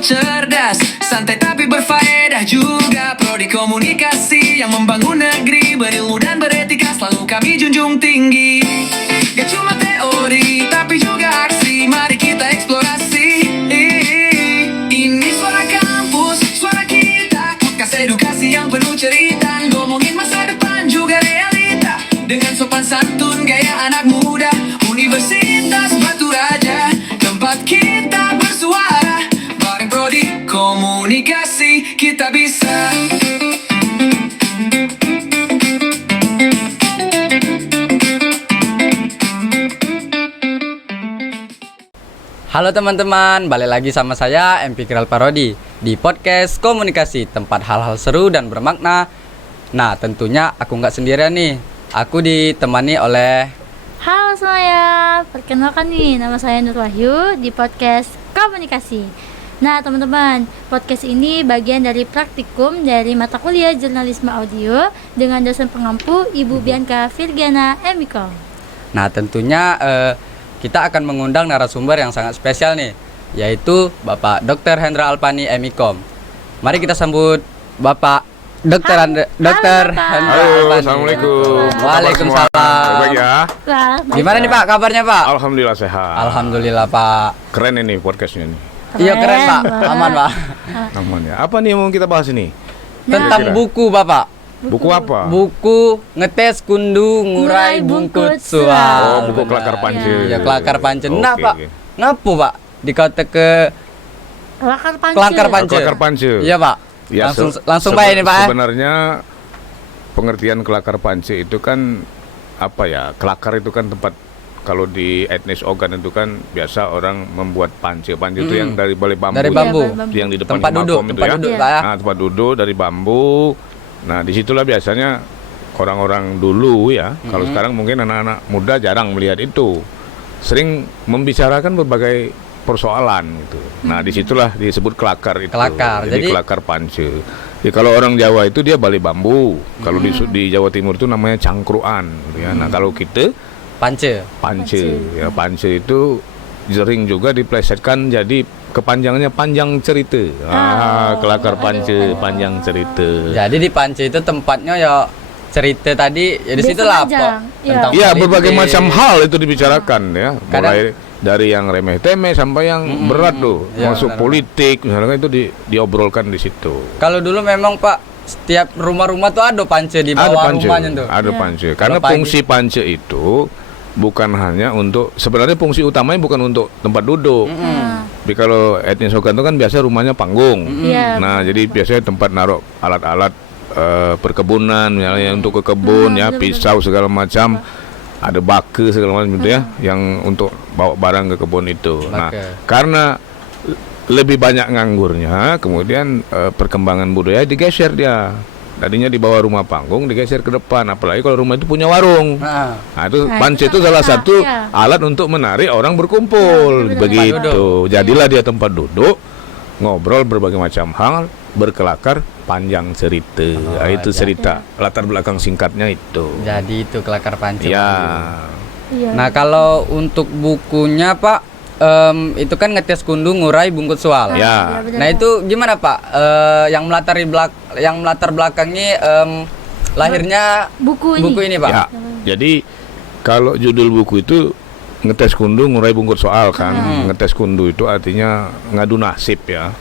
simple, cerdas, santai tapi berfaedah juga. Prodi komunikasi yang membangun negeri, berilmu dan beretika selalu kami junjung tinggi. Gak cuma teori tapi juga aksi, mari kita eksplorasi. Ini suara kampus, suara kita, podcast edukasi yang penuh cerita, ngomongin masa depan juga realita, dengan sopan santun gaya anak muda. Universitas Batu Raja, tempat kita bersuara, bareng prodi komunikasi kita bisa. Halo teman-teman, balik lagi sama saya MP Kiral Parodi di podcast komunikasi, tempat hal-hal seru dan bermakna. Nah, tentunya aku nggak sendirian nih, aku ditemani oleh... Halo semuanya, perkenalkan nih, nama saya Nur Wahyu di podcast komunikasi. Nah teman-teman, podcast ini bagian dari praktikum dari mata kuliah jurnalisme audio dengan dosen pengampu Ibu Bianca Virgiana Emikom. Nah, tentunya kita akan mengundang narasumber yang sangat spesial nih, yaitu Bapak Dr. Hendra Alpani Emikom. Mari kita sambut Bapak Dr. Hendra Alpani. Assalamualaikum. Waalaikumsalam. Baik ya. Gimana nih Pak kabarnya Pak? Alhamdulillah sehat. Alhamdulillah Pak. Keren ini podcastnya nih. Iya keren Pak, aman Pak. Aman ya. Apa nih yang mau kita bahas ini? Tentang Kira-kira. buku Bapak. Buku apa? Buku ngetes kundu ngurai bungkut soal. Oh, buku Kelakar Pance. Ya Kelakar Pance. Oke, Nah Pak, oke. ngapa Pak dikata ke Kelakar Pance? Kelakar Pance. Iya Pak. Ya, langsung Pak ini Pak. Sebenarnya pengertian Kelakar Pance itu kan apa ya? Kelakar itu kan tempat, kalau di etnis Ogan itu kan biasa orang membuat pance. Pance itu yang dari balai bambu. Dari ya. bambu. Yang di depan Tempat duduk, Himakom itu tempat ya. duduk Pak ya. Nah, tempat duduk dari bambu. Nah, disitulah biasanya orang-orang dulu ya. Kalau sekarang mungkin anak-anak muda jarang melihat itu. Sering membicarakan berbagai persoalan gitu. Nah, disitulah disebut kelakar itu. Kelakar. Jadi kelakar pance. Ya, kalau orang Jawa itu dia balai bambu. Kalau di Jawa Timur itu namanya cangkruan. Gitu ya. Nah, kalau kita Pance. pance. Ya, pance itu sering juga diplesetkan jadi kepanjangannya panjang cerita. Kelakar pance, panjang cerita. Jadi di Pance itu tempatnya ya cerita tadi ya di Biasa situ lah aja. Pak. Iya. Tentang Iya, politik. berbagai macam hal itu dibicarakan ya. Kadang- Mulai dari yang remeh-temeh sampai yang berat tuh, Ya, masuk benar. politik misalnya itu diobrolkan di situ. Kalau dulu memang Pak, setiap rumah-rumah tuh ada Pance di Ada bawah pance, rumahnya tuh. ada Iya. pance. Karena Kalau pagi- fungsi pance itu bukan hanya untuk, sebenarnya fungsi utamanya bukan untuk tempat duduk. Tapi kalau etnis Hogan itu kan biasa rumahnya panggung. Iya, Nah, jadi biasanya tempat naruh alat-alat perkebunan, misalnya untuk ke kebun ya, benar-benar. pisau segala macam, ada bake segala macam itu ya, yang untuk bawa barang ke kebun itu. Nah, Bake. karena lebih banyak nganggurnya, kemudian perkembangan budaya digeser dia. Tadinya di bawah rumah panggung digeser ke depan, apalagi kalau rumah itu punya warung. Nah, Nah, itu Nah, pance itu itu salah tempat, satu ya. alat untuk menarik orang berkumpul, Ya, benar-benar. begitu. Tempat duduk. Jadilah dia tempat duduk, ngobrol berbagai macam hal, berkelakar, panjang cerita. Oh, Itu jadi- cerita latar belakang singkatnya itu. jadi itu Kelakar Pance. Ya, Iya. Nah, kalau untuk bukunya Pak, itu kan ngetes kundu ngurai bungkut soal. ya. benar. Nah, itu gimana Pak? Yang melatar belakangi lahirnya buku ini. ini Pak. Ya. Jadi kalau judul buku itu ngetes kundu ngurai bungkut soal kan. Ngetes kundu itu artinya ngadu nasib ya.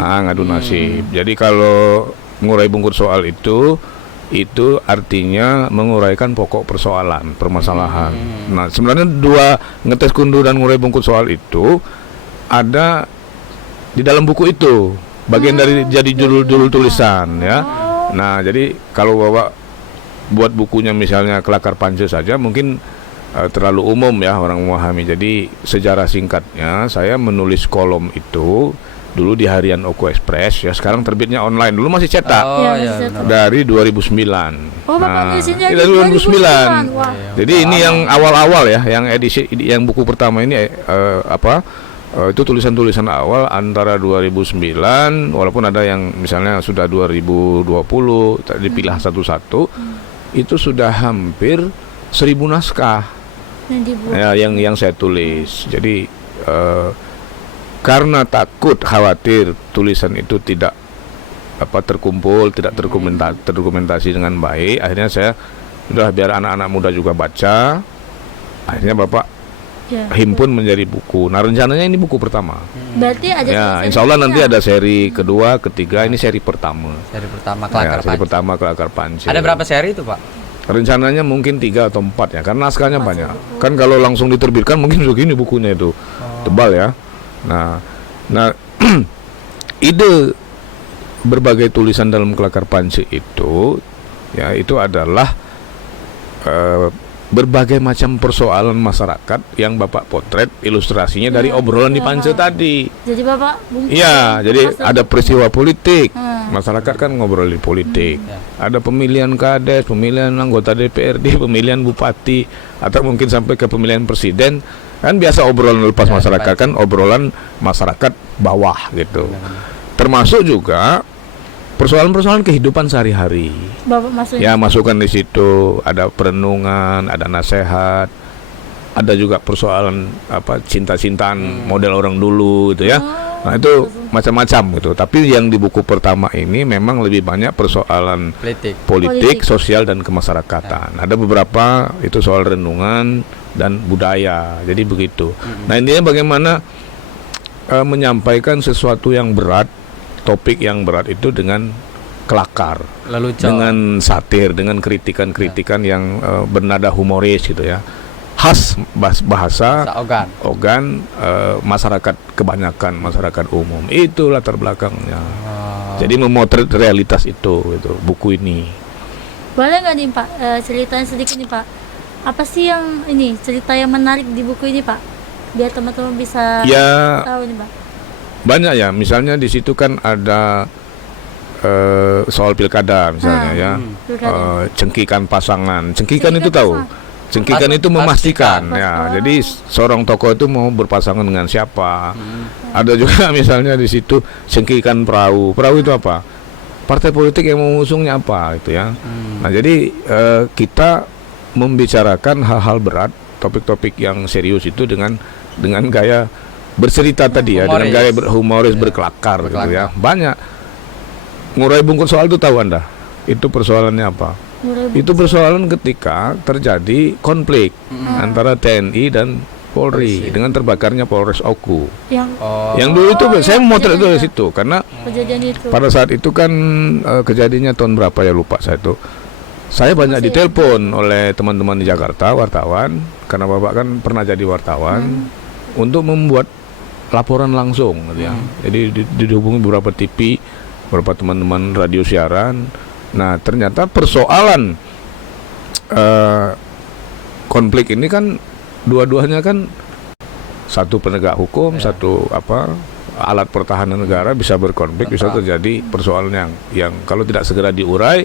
Ngadu nasib. Jadi kalau ngurai bungkut soal itu artinya menguraikan pokok persoalan, permasalahan. Nah, sebenarnya dua ngetes kundu dan ngurai bungkut soal itu ada di dalam buku itu. Bagian dari jadi judul-judul tulisan ya. Nah, jadi kalau Bapak buat bukunya misalnya Kelakar Pance saja mungkin terlalu umum ya orang memahami. Jadi sejarah singkatnya saya menulis kolom itu dulu di harian Oko Express ya, sekarang terbitnya online, dulu masih cetak. Oh Iya, iya. bisa benar. Dari 2009. Oh, Bapak nulisinnya ini di dari 2009. 2009. Wah. Jadi ini yang awal-awal ya, yang edisi yang buku pertama ini itu tulisan-tulisan awal antara 2009, walaupun ada yang misalnya sudah 2020 dipilah satu-satu, itu sudah hampir 1000 naskah Yang dibuat. ya yang saya tulis. Jadi karena takut khawatir tulisan itu tidak terkumpul, tidak terdokumentasi dengan baik, akhirnya saya udah biar anak-anak muda juga baca. Akhirnya Bapak himpun menjadi buku. Nah, rencananya ini buku pertama. Berarti ada Ya, insya Allah nanti ada seri kedua, ketiga. Ini seri pertama. Seri pertama Kelakar Seri Panci. pertama Kelakar Panci. Ada berapa seri itu, Pak? Rencananya mungkin 3 atau 4 ya, karena naskahnya banyak. Kan kalau langsung diterbitkan mungkin segini bukunya itu, tebal ya. Nah, ide berbagai tulisan dalam Kelakar Panci itu, ya itu adalah berbagai macam persoalan masyarakat yang Bapak potret ilustrasinya dari obrolan di Pance tadi. Jadi Bapak bungkus. Iya, jadi ada peristiwa politik. Masyarakat kan ngobrol di politik. Ada pemilihan kades, pemilihan anggota DPRD, pemilihan bupati, atau mungkin sampai ke pemilihan presiden. Kan biasa obrolan lepas masyarakat kan obrolan masyarakat bawah gitu. Termasuk juga persoalan-persoalan kehidupan sehari-hari. Bapak masuk. Ya, masukkan di situ ada perenungan, ada nasihat, ada juga persoalan cinta-cintaan model orang dulu gitu ya. Nah, itu macam-macam gitu. Tapi yang di buku pertama ini memang lebih banyak persoalan politik, sosial dan kemasyarakatan. Ada beberapa itu soal renungan dan budaya. Jadi begitu. Nah, intinya bagaimana menyampaikan sesuatu yang berat, topik yang berat itu dengan kelakar, Lelucon, dengan satir, dengan kritikan-kritikan yang bernada humoris gitu ya, khas bahasa ogan masyarakat kebanyakan, masyarakat umum. Itu latar belakangnya. Jadi memotret realitas itu buku ini. Boleh nggak nih Pak ceritain sedikit nih Pak, apa sih yang cerita yang menarik di buku ini Pak, biar teman-teman bisa tahu nih Pak. Banyak ya, misalnya di situ kan ada soal pilkada misalnya ya, cengkikan pasangan. Cengkikan itu tahu? Cengkikan itu memastikan ya. Jadi seorang tokoh itu mau berpasangan dengan siapa. Ada juga misalnya di situ cengkikan perahu. Perahu itu apa? Partai politik yang mengusungnya apa gitu ya. Nah, jadi kita membicarakan hal-hal berat, topik-topik yang serius itu dengan gaya bercerita tadi ya, dengan gaya humoris berkelakar gitu ya. Banyak. Ngurai bungkus soal itu tahu Anda? Itu persoalannya apa? Itu persoalan ketika terjadi konflik antara TNI dan Polri dengan terbakarnya Polres Oku. Yang dulu itu saya memotret itu dari situ karena pada saat itu kan kejadiannya tahun berapa ya lupa saya itu. Saya banyak ditelepon oleh teman-teman di Jakarta, wartawan, karena Bapak kan pernah jadi wartawan, untuk membuat laporan langsung gitu ya. Jadi dihubungi beberapa TV, beberapa teman-teman radio siaran. Nah, ternyata persoalan konflik ini kan dua-duanya kan satu penegak hukum, satu alat pertahanan negara bisa berkonflik, bisa terjadi persoalan yang kalau tidak segera diurai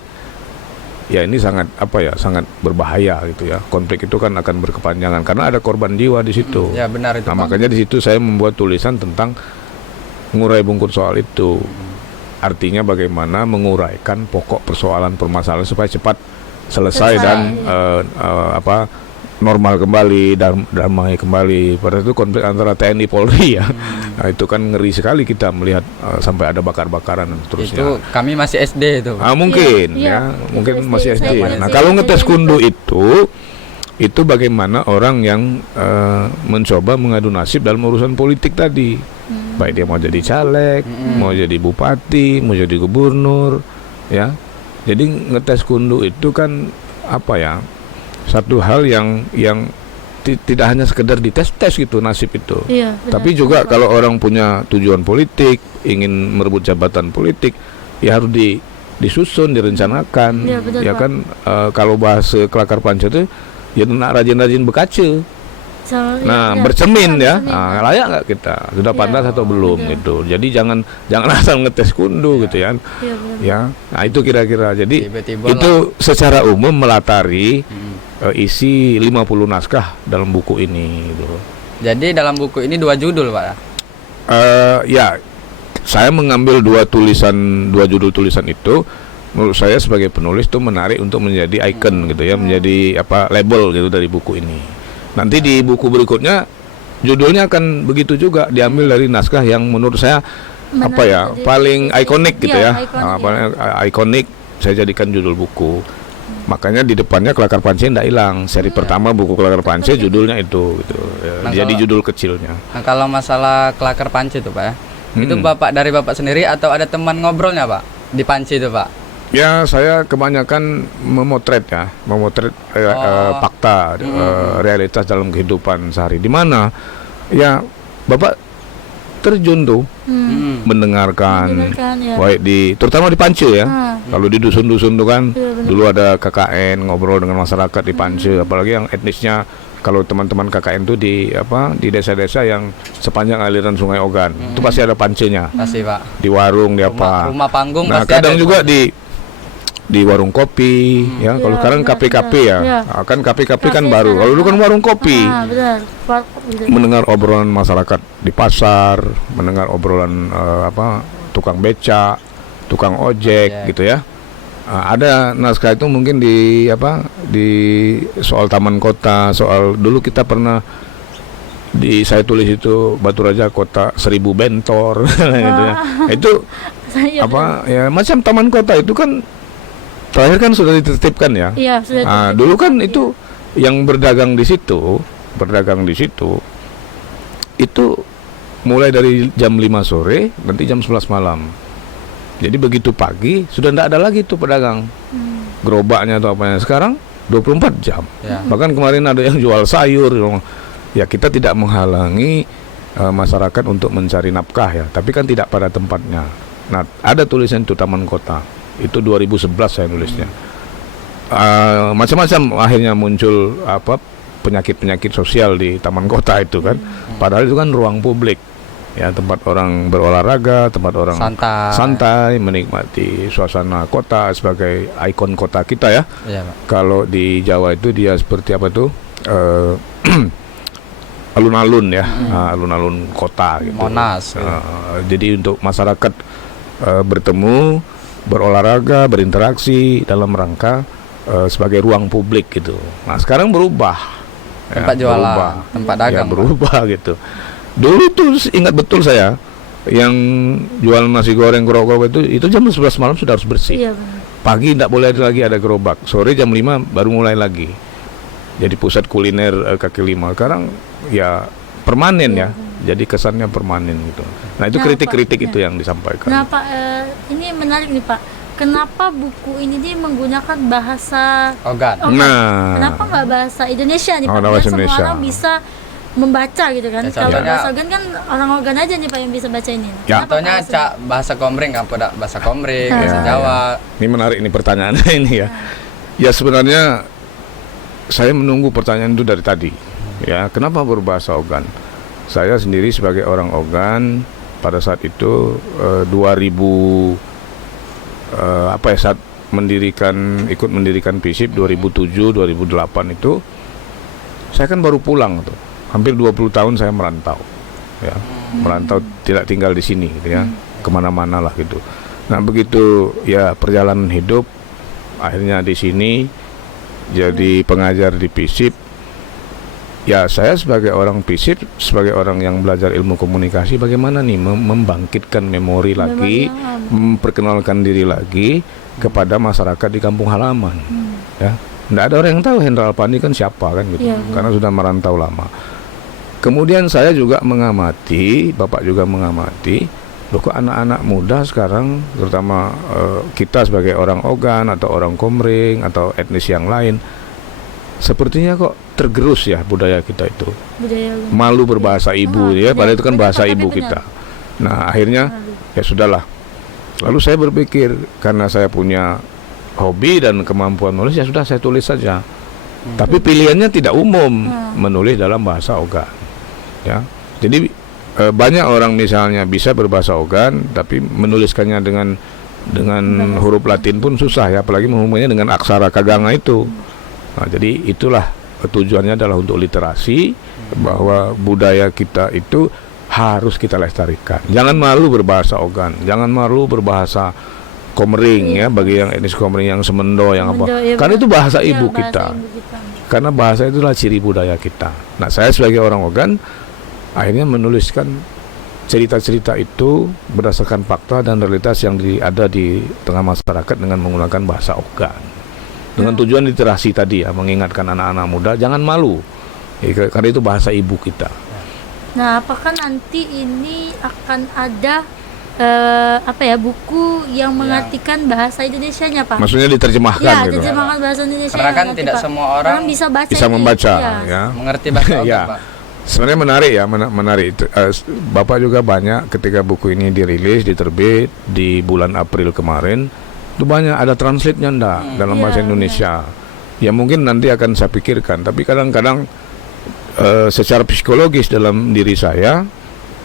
ya ini sangat sangat berbahaya gitu ya. Konflik itu kan akan berkepanjangan karena ada korban jiwa di situ. Ya benar itu. Nah, makanya di situ saya membuat tulisan tentang mengurai bungkus soal itu. Artinya bagaimana menguraikan pokok persoalan permasalahan supaya cepat selesai dan normal kembali, damai kembali. Pada itu konflik antara TNI Polri ya. Nah, itu kan ngeri sekali kita melihat sampai ada bakar-bakaran dan seterusnya. Itu kami masih SD itu. Mungkin mungkin masih SD. Nah, kalau ngetes kundu itu bagaimana orang yang mencoba mengadu nasib dalam urusan politik tadi. Baik dia mau jadi caleg, mau jadi bupati, mau jadi gubernur, ya. Jadi ngetes kundu itu kan satu hal yang tidak hanya sekedar dites-tes gitu nasib itu. Tapi juga kalau orang punya tujuan politik, ingin merebut jabatan politik, ya harus disusun, direncanakan. Ya kan kalau bahasa Kelakar Panci itu ya nak rajin-rajin berkaca. Bercermin ya. Nah, layak nggak kita? Sudah pantas atau belum gitu. Jadi jangan asal ngetes kundu gitu ya. Ya. Nah, itu kira-kira. Jadi tiba-tiba itu secara umum melatari isi 50 naskah dalam buku ini gitu. Jadi dalam buku ini 2 judul, Pak. Ya, saya mengambil 2 judul tulisan itu. Menurut saya sebagai penulis itu menarik untuk menjadi icon gitu ya, menjadi label gitu dari buku ini. Nanti di buku berikutnya judulnya akan begitu juga diambil dari naskah yang menurut saya paling ikonik gitu ya. Paling ikonik saya jadikan judul buku. Makanya di depannya Kelakar Panci tidak hilang. Seri pertama buku Kelakar Panci judulnya itu gitu. Jadi judul kecilnya. Nah, kalau masalah Kelakar Panci itu Pak ya. Itu dari Bapak sendiri atau ada teman ngobrolnya Pak di Panci itu Pak? Ya, saya kebanyakan memotret fakta, realitas dalam kehidupan sehari. Di mana ya Bapak terjun tuh mendengarkan ya. baik terutama di Pance ya. Kalau di dusun-dusun tuh kan dulu ada KKN ngobrol dengan masyarakat di Pance, apalagi yang etnisnya. Kalau teman-teman KKN itu di desa-desa yang sepanjang aliran Sungai Ogan, itu pasti ada pancenya. Pasti Pak. Di warung, di apa. Rumah panggung Nah, pasti kadang ada juga di warung kopi ya. Kalau sekarang kafe-kafe ya. Kan kafe-kafe kan baru. Kalau dulu kan warung kopi. Benar. Mendengar obrolan masyarakat di pasar, mendengar obrolan tukang beca, tukang ojek gitu ya. Ada naskah itu mungkin di soal taman kota, soal dulu kita pernah saya tulis itu Batu Raja kota 1000 bentor gitu ya. Itu ya macam taman kota itu kan terakhir kan sudah ditertibkan ya. Iya, sudah. Dulu kan itu yang berdagang di situ itu mulai dari jam 5 sore nanti jam 11 malam. Jadi begitu pagi sudah tidak ada lagi tuh pedagang gerobaknya atau apanya. Sekarang 24 jam. Bahkan kemarin ada yang jual sayur. Ya kita tidak menghalangi masyarakat untuk mencari nafkah ya, tapi kan tidak pada tempatnya. Nah, ada tulisan itu Taman Kota. Itu 2011 saya nulisnya. Macam-macam akhirnya muncul penyakit-penyakit sosial di Taman Kota itu kan. Padahal itu kan ruang publik. Ya, tempat orang berolahraga, tempat orang santai, menikmati suasana kota sebagai ikon kota kita ya. Iya, Pak. Kalau di Jawa itu dia seperti apa tuh? Alun-alun ya, alun-alun kota gitu. Monas. Jadi untuk masyarakat bertemu, berolahraga, berinteraksi dalam rangka sebagai ruang publik gitu. Nah, sekarang berubah. Tempat jualan, tempat dagang. Ya, berubah gitu. Dulu tuh ingat betul saya yang jualan nasi goreng gerobak itu jam 11 malam sudah harus bersih. Iya, Pagi tidak boleh lagi ada gerobak. Sore jam 5 baru mulai lagi. Jadi pusat kuliner kaki lima. Sekarang ya permanen ya. Jadi kesannya permanen gitu. Nah, itu kritik-kritik itu yang disampaikan. Nah, Pak, ini menarik nih, Pak. Kenapa buku ini dia menggunakan bahasa Ogan? Nah, kenapa nggak bahasa Indonesia nih, Pak? bahasa Biar semua Indonesia. orang bisa membaca gitu kan. Ya, Kalau contohnya- bahasa Ogan kan orang Ogan aja nih Pak yang bisa baca ini. Ya. Kenapa Contohnya bahasa- bahasa Komering apa bahasa Komering, Ya, bahasa ya. Jawa. Ini menarik nih pertanyaannya ini ya. Ya sebenarnya saya menunggu pertanyaan itu dari tadi. Ya, kenapa berbahasa Ogan? Saya sendiri sebagai orang Ogan pada saat itu 2000 saat ikut mendirikan PISIP 2007 2008 itu saya kan baru pulang tuh. Hampir 20 tahun saya merantau. Ya, merantau tidak tinggal di sini gitu ya. Kemana-mana lah gitu. Nah, begitu ya perjalanan hidup akhirnya di sini jadi pengajar di PISIP. Ya, saya sebagai orang PISIP, sebagai orang yang belajar ilmu komunikasi, bagaimana nih membangkitkan memori lagi, memperkenalkan diri lagi kepada masyarakat di kampung halaman. Ya, tidak ada orang yang tahu Hendra Alpani kan siapa kan gitu, Iya, karena sudah merantau lama. Kemudian saya juga mengamati, Bapak juga mengamati, loh kok anak-anak muda sekarang, terutama kita sebagai orang Ogan atau orang Komering atau etnis yang lain, sepertinya kok tergerus ya budaya kita itu. budaya Ogan? Malu berbahasa ibu ya, padahal itu kan Benar, bahasa tapi ibu benar. kita. Nah, akhirnya ya sudahlah. Lalu saya berpikir karena saya punya hobi dan kemampuan nulis, ya sudah saya tulis saja. Tapi pilihannya tidak umum, menulis dalam bahasa Ogan. Ya. Jadi banyak orang misalnya bisa berbahasa Ogan tapi menuliskannya dengan huruf Latin pun susah ya, apalagi menghubungnya dengan aksara Kaganga itu. Nah, jadi itulah tujuannya adalah untuk literasi, bahwa budaya kita itu harus kita lestarikan. Jangan malu berbahasa Ogan, jangan malu berbahasa Komering ya, bagi yang etnis Komering, yang Semendo, yang apa. Semendo, ya, Karena itu bahasa Iya, ibu bahasa kita. ibu kita. Karena bahasa itulah ciri budaya kita. Nah, saya sebagai orang Ogan akhirnya menuliskan cerita-cerita itu berdasarkan fakta dan realitas yang ada di tengah masyarakat dengan menggunakan bahasa Ogan. Dengan tujuan literasi tadi ya, mengingatkan anak-anak muda jangan malu. Karena itu bahasa ibu kita. Nah, apakah nanti ini akan ada buku yang mengartikan bahasa Indonesianya, Pak? Maksudnya diterjemahkan Ya, gitu. terjemahan bahasa Indonesia. Karena kan nanti, tidak Pak. semua orang bisa baca. Bisa ini. membaca Iya. ya. mengerti bahasa Ogan, Ya. Pak. Sebenarnya menarik ya, menarik. Bapak juga banyak ketika buku ini dirilis, diterbit di bulan April kemarin, itu banyak ada translate-nya dalam bahasa Iya, Indonesia. Ya mungkin nanti akan saya pikirkan, tapi kadang-kadang secara psikologis dalam diri saya,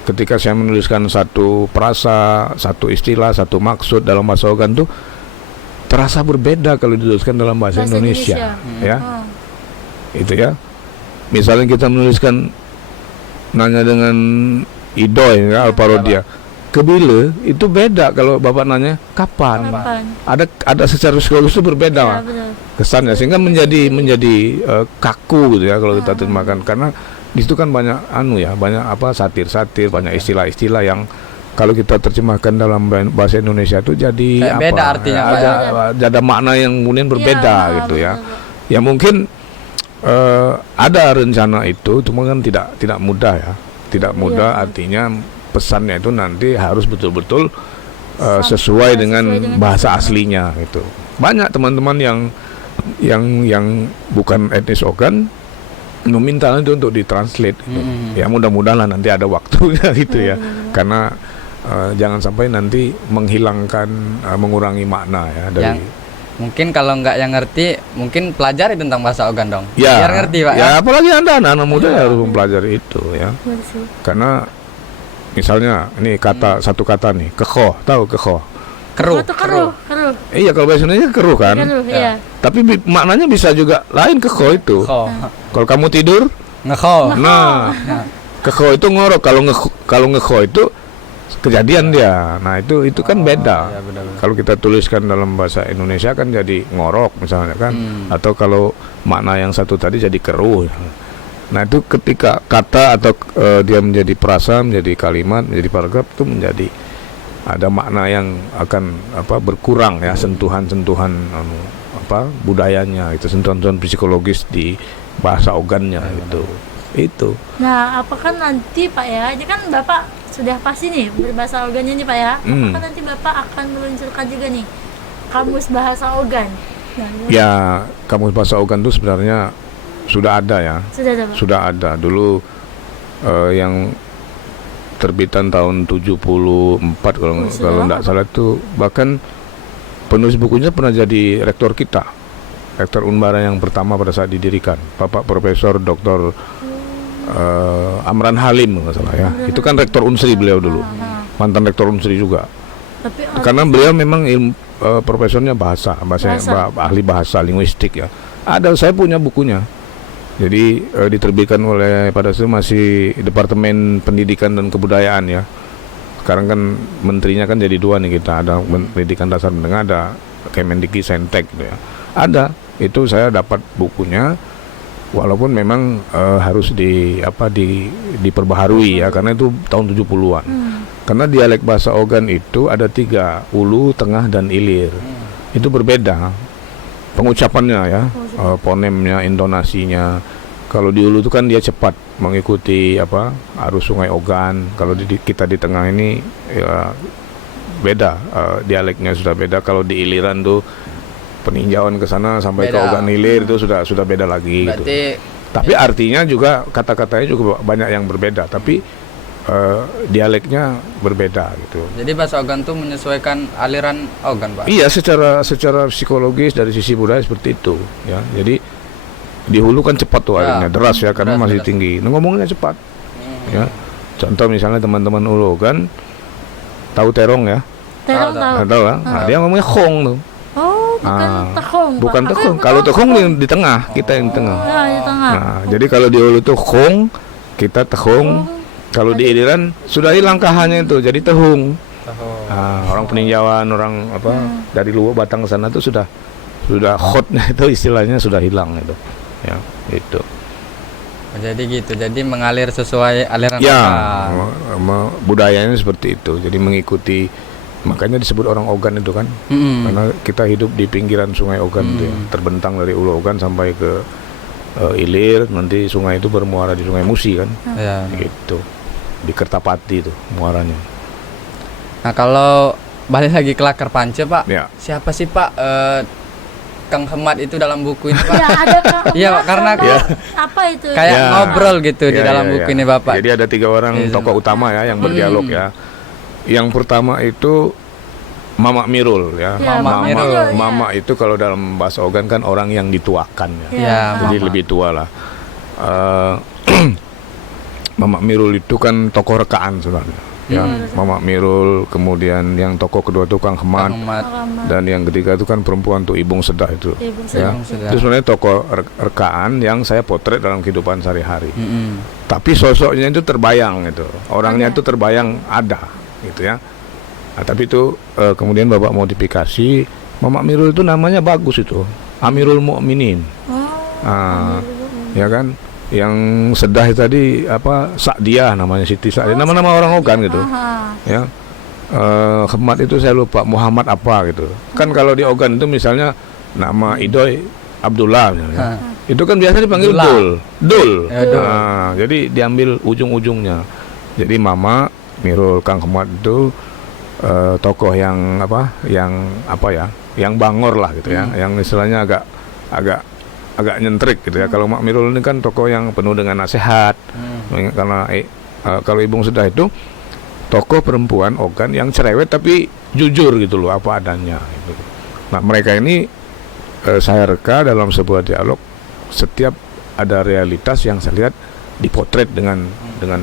ketika saya menuliskan satu frasa, satu istilah, satu maksud dalam bahasa Ogan tuh terasa berbeda kalau dituliskan dalam bahasa Indonesia. Ya. Oh. Itu ya. Misalnya kita menuliskan nanya dengan Idoy ya, Alparodia. Kebile itu beda kalau Bapak nanya kapan. Ada secara psikologis itu berbeda. Ya, betul. Kesannya sehingga menjadi kaku gitu ya kalau kita terjemahkan, karena di situ kan banyak banyak satir-satir, banyak istilah-istilah yang kalau kita terjemahkan dalam bahasa Indonesia itu jadi Kayak beda artinya, Pak. ada makna yang kemudian berbeda gitu ya. Betul. Ya mungkin ada rencana itu, cuma kan tidak mudah ya. Tidak mudah, artinya pesannya itu nanti harus betul-betul sesuai dengan bahasa aslinya gitu. Banyak teman-teman yang bukan etnis Ogan meminta itu untuk ditranslate gitu. Ya mudah-mudahan lah nanti ada waktunya gitu ya. Karena jangan sampai nanti mengurangi makna ya dari Mungkin kalau nggak yang ngerti, mungkin pelajari tentang bahasa Ogan dong. ya, Biar ngerti, Pak. ya apalagi Anda anak-anak muda harus mempelajari itu ya. Betul. Karena misalnya ini satu kata nih, kekoh, tahu kekoh? Keruh. Keruh. Iya, kalau bahasa Indonesia keruh kan. Keruh, iya. Tapi maknanya bisa juga lain kekoh itu. Kekoh. Kalau kamu tidur, Ngekoh. nah, kekoh itu ngorok. Kalau ngekoh itu kejadian dia. Nah, itu kan beda. Iya, benar-benar. Kalau kita tuliskan dalam bahasa Indonesia kan jadi ngorok misalnya kan. Atau kalau makna yang satu tadi jadi keruh. Nah, itu ketika kata atau dia menjadi frasa, menjadi kalimat, menjadi paragraf, itu menjadi ada makna yang akan berkurang ya, sentuhan-sentuhan budayanya, itu sentuhan-sentuhan psikologis di bahasa Ogannya itu. Nah, apakah nanti Pak ya, ini kan Bapak sudah pasti nih berbahasa Ogannya nih Pak ya. Apakah nanti Bapak akan meluncurkan juga nih kamus bahasa Ogan? Nah, Ya, kamus bahasa Ogan itu sebenarnya sudah ada ya. sudah ada Pak. Sudah ada dulu yang terbitan tahun 74 kalau tidak salah itu, bahkan penulis bukunya pernah jadi rektor kita, rektor Unbara yang pertama pada saat didirikan, Bapak Profesor Dr. Amran Halim nggak salah ya. Itu kan rektor Unsri beliau dulu, mantan rektor Unsri juga. Tapi Karena beliau memang profesornya ahli bahasa linguistik ya. Saya punya bukunya. Jadi diterbitkan oleh pada saat itu masih Departemen Pendidikan dan Kebudayaan ya. Sekarang kan menterinya kan jadi dua nih kita, ada Pendidikan Dasar Menengah, ada Kemendikti Sentek gitu ya. Ada, itu saya dapat bukunya, walaupun memang harus diperbaharui ya, karena itu tahun 70-an. Karena dialek bahasa Ogan itu ada 3, Ulu, Tengah, dan Ilir. Itu berbeda pengucapannya ya, fonemnya, intonasinya. Kalau di Ulu itu kan dia cepat mengikuti arus Sungai Ogan. Kalau kita di tengah ini ya beda, dialeknya sudah beda. Kalau di Iliran tuh peninjauan ke sana sampai beda. ke Ogan Ilir itu sudah beda lagi. Berarti gitu. Tapi artinya juga kata-katanya juga banyak yang berbeda. Tapi dialeknya berbeda gitu. jadi bahasa Ogan tuh menyesuaikan aliran Ogan, Pak. Iya, secara psikologis dari sisi budaya seperti itu ya. Jadi di Hulu kan cepat tuh airnya, deras ya, karena masih tinggi. Nah, ngomongnya cepat. Ya. Contoh misalnya teman-teman Hulu kan tahu terong ya. Terong tahu. Tahu kan? Nah, dia ngomongnya khong tuh. Oh, bukan tekong. Pak. Bukan tekong. Kalau tekong di tengah, kita yang di tengah. Nah, di tengah. Nah, jadi kalau di Hulu tuh khong, kita tekong. Kalau di Iliran sudah hilang kahanya itu, jadi tehung. Nah, orang peninjauan, orang dari luar Batang ke sana itu sudah hotnya itu istilahnya sudah hilang itu. Ya, itu. Jadi gitu. Jadi mengalir sesuai aliran Ya, lokal. budayanya seperti itu. Jadi mengikuti, makanya disebut orang Ogan itu kan. Karena kita hidup di pinggiran Sungai Ogan itu ya, terbentang dari Ulu Ogan sampai ke Ilir, nanti sungai itu bermuara di Sungai Musi kan. Ya. Gitu. Di Kertapati itu muaranya. Nah, kalau balik lagi ke Laskar Panca, Pak. Ya. Siapa sih, Pak, Kang Hemat itu dalam buku ini, Pak? Ya ada Kang Iya, Hemat karena sama ya, apa itu? kayak Ya. ngobrol gitu di Ya, dalam ya, buku ya. ini, Bapak. Jadi ada 3 orang Iya, tokoh utama ya yang berdialog ya. Yang pertama itu Mama Mirul ya. Ya, Mama Mirul, ya. Mama itu kalau dalam bahasa Ogan kan orang yang dituakan ya. Ya, Jadi Mama. lebih tua lah. Mama Mirul itu kan tokoh rekaan sebenarnya. Ya, Mama Mirul, kemudian yang tokoh kedua itu Kang Hemat, Kang Hemat. dan yang ketiga itu kan perempuan tuh Ibung Sedah itu. Ibu Ya. Ibung Sedah. Itu sebenarnya tokoh rekaan yang saya potret dalam kehidupan sehari-hari. Mm-mm. Tapi sosoknya itu terbayang itu, orangnya itu terbayang ada, gitu ya. Nah, tapi itu kemudian Bapak modifikasi, Mama Mirul itu namanya bagus itu, Amirul Mukminin. Ah, ya kan? Yang Sedah tadi apa? Sakdiah namanya, Siti Sakdiah, nama-nama orang Ogan gitu. Ya. Hemat itu saya lupa Muhammad apa gitu. Kan kalau di Ogan itu misalnya nama Idoy Abdullah misalnya. Itu kan biasa dipanggil Abdullah. Dul. Ya, Dul. Nah, jadi diambil ujung-ujungnya. Jadi Mama Mirul Kang Hemat itu tokoh yang apa? Yang bangor lah gitu ya. Yang istilahnya agak nyentrik gitu ya. Kalau Mak Mirul ini kan tokoh yang penuh dengan nasihat. Karena kalau Ibung Sedah itu tokoh perempuan Ogan yang cerewet tapi jujur gitu loh, apa adanya gitu. Nah, mereka ini saya reka dalam sebuah dialog, setiap ada realitas yang saya lihat dipotret dengan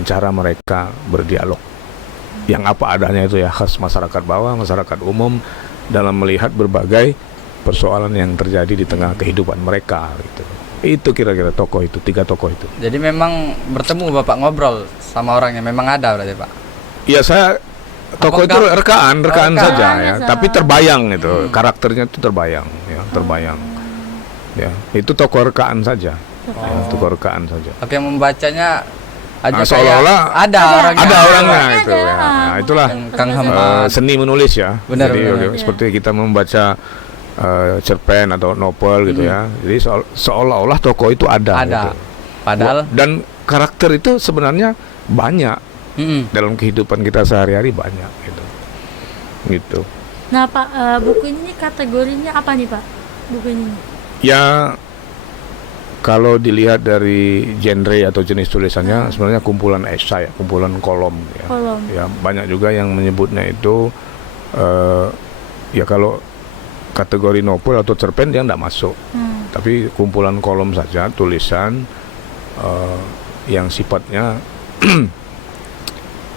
cara mereka berdialog. Yang apa adanya itu ya, khas masyarakat bawah, masyarakat umum dalam melihat berbagai persoalan yang terjadi di tengah kehidupan mereka gitu. Itu kira-kira tokoh itu, 3 tokoh itu. Jadi memang bertemu Bapak ngobrol sama orangnya, memang ada berarti, Pak? Ya, saya tokoh itu rekaan saja ya, Rekaan. tapi terbayang itu, karakternya itu terbayang ya, terbayang. Ya, itu tokoh rekaan saja. Ya, tokoh rekaan saja. Tapi yang membacanya aja kayak seolah-olah ada orangnya. Ada orangnya Ada. itu ya. Nah, itulah Yang Kang Hemat. seni menulis ya. Benar, Jadi benar. seperti kita membaca cerpen atau novel gitu ya. Jadi seolah-olah tokoh itu ada. Ada. Gitu. Padahal Dan karakter itu sebenarnya banyak dalam kehidupan kita sehari-hari, banyak gitu. Gitu. Nah Pak, buku ini kategorinya apa nih Pak? Buku ini? Ya, kalau dilihat dari genre atau jenis tulisannya sebenarnya kumpulan esai, kumpulan kolom ya. Kolom. Ya, banyak juga yang menyebutnya itu ya kalau kategori novel atau cerpen dia tidak masuk. Tapi kumpulan kolom saja, tulisan yang sifatnya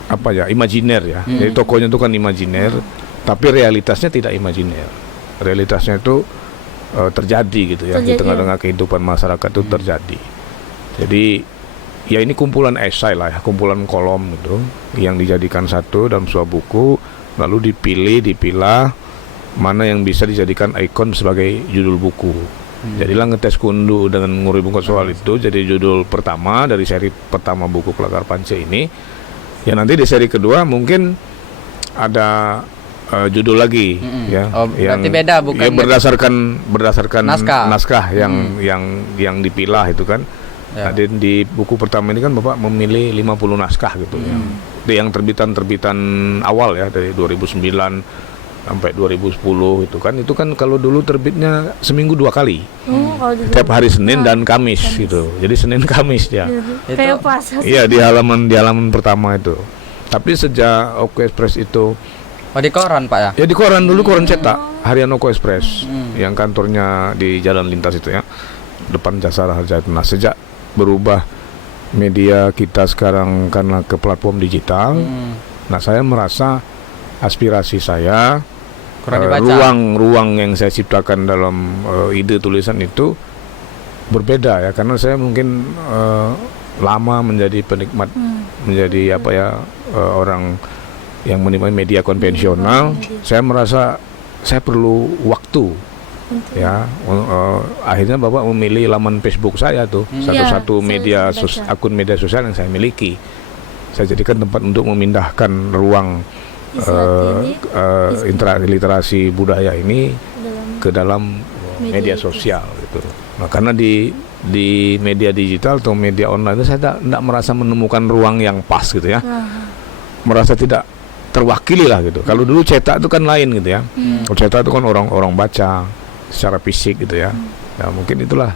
apa ya, imajiner ya. Jadi tokohnya itu kan imajiner, tapi realitasnya tidak imajiner. Realitasnya itu terjadi gitu ya, di Terjadi, tengah-tengah kehidupan masyarakat itu terjadi. Jadi ya ini kumpulan esai lah ya, kumpulan kolom gitu yang dijadikan satu dalam sebuah buku, lalu dipilah mana yang bisa dijadikan ikon sebagai judul buku. Jadilah Ngetes Kundu dengan Nguri Bungkut Soal itu jadi judul pertama dari seri pertama buku Laskar Panca ini. Ya, nanti di seri kedua mungkin ada judul lagi ya, Oh, berarti beda, bukan ya, berdasarkan naskah Hmm. yang dipilah itu kan. Ya. Nah, di buku pertama ini kan Bapak memilih 50 naskah gitu ya. Itu yang terbitan awal ya, dari 2009 sampai 2010 itu kan kalau dulu terbitnya seminggu 2 kali. Kalau di Tiap hari Senin dan Kamis gitu. Jadi Senin Kamis ya. kayak puasa. Iya, di halaman pertama itu. Tapi sejak Oko Express itu, Oh, di koran, Pak ya? ya di koran dulu, koran cetak Harian Oko Express yang kantornya di Jalan Lintas itu ya, depan Jasa Raharja itu. Nah, sejak berubah media kita sekarang karena ke platform digital, nah saya merasa aspirasi saya, Kurang dibaca. ruang yang saya ciptakan dalam ide tulisan itu berbeda ya, karena saya mungkin lama menjadi penikmat, menjadi apa ya, orang yang menikmati media konvensional. Saya merasa saya perlu waktu ya. Akhirnya Bapak memilih laman Facebook saya tuh, satu-satu Iya, saya baca. akun media sosial yang saya miliki. Saya jadikan tempat untuk memindahkan ruang literasi budaya ini ke dalam media sosial gitu. Nah, karena di media digital atau media online itu saya tidak merasa menemukan ruang yang pas gitu ya. Merasa tidak terwakili lah gitu. Kalau dulu cetak itu kan lain gitu ya. Kalau cetak itu kan orang baca secara fisik gitu ya. Ya mungkin itulah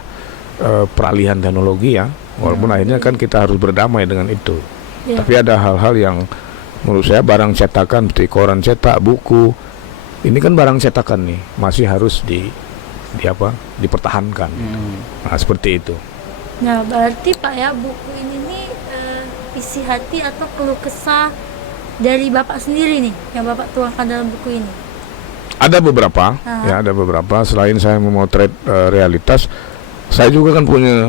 peralihan teknologi ya. Walaupun akhirnya kan kita harus berdamai dengan itu. Tapi ada hal-hal yang menurut saya barang cetakan seperti koran cetak, buku, ini kan barang cetakan nih, masih harus dipertahankan. Nah, seperti itu. Nah, berarti Pak ya, buku ini nih isi hati atau keluh kesah dari Bapak sendiri nih yang Bapak tuangkan dalam buku ini. Ada beberapa, ya ada beberapa. Selain saya memotret realitas, saya juga kan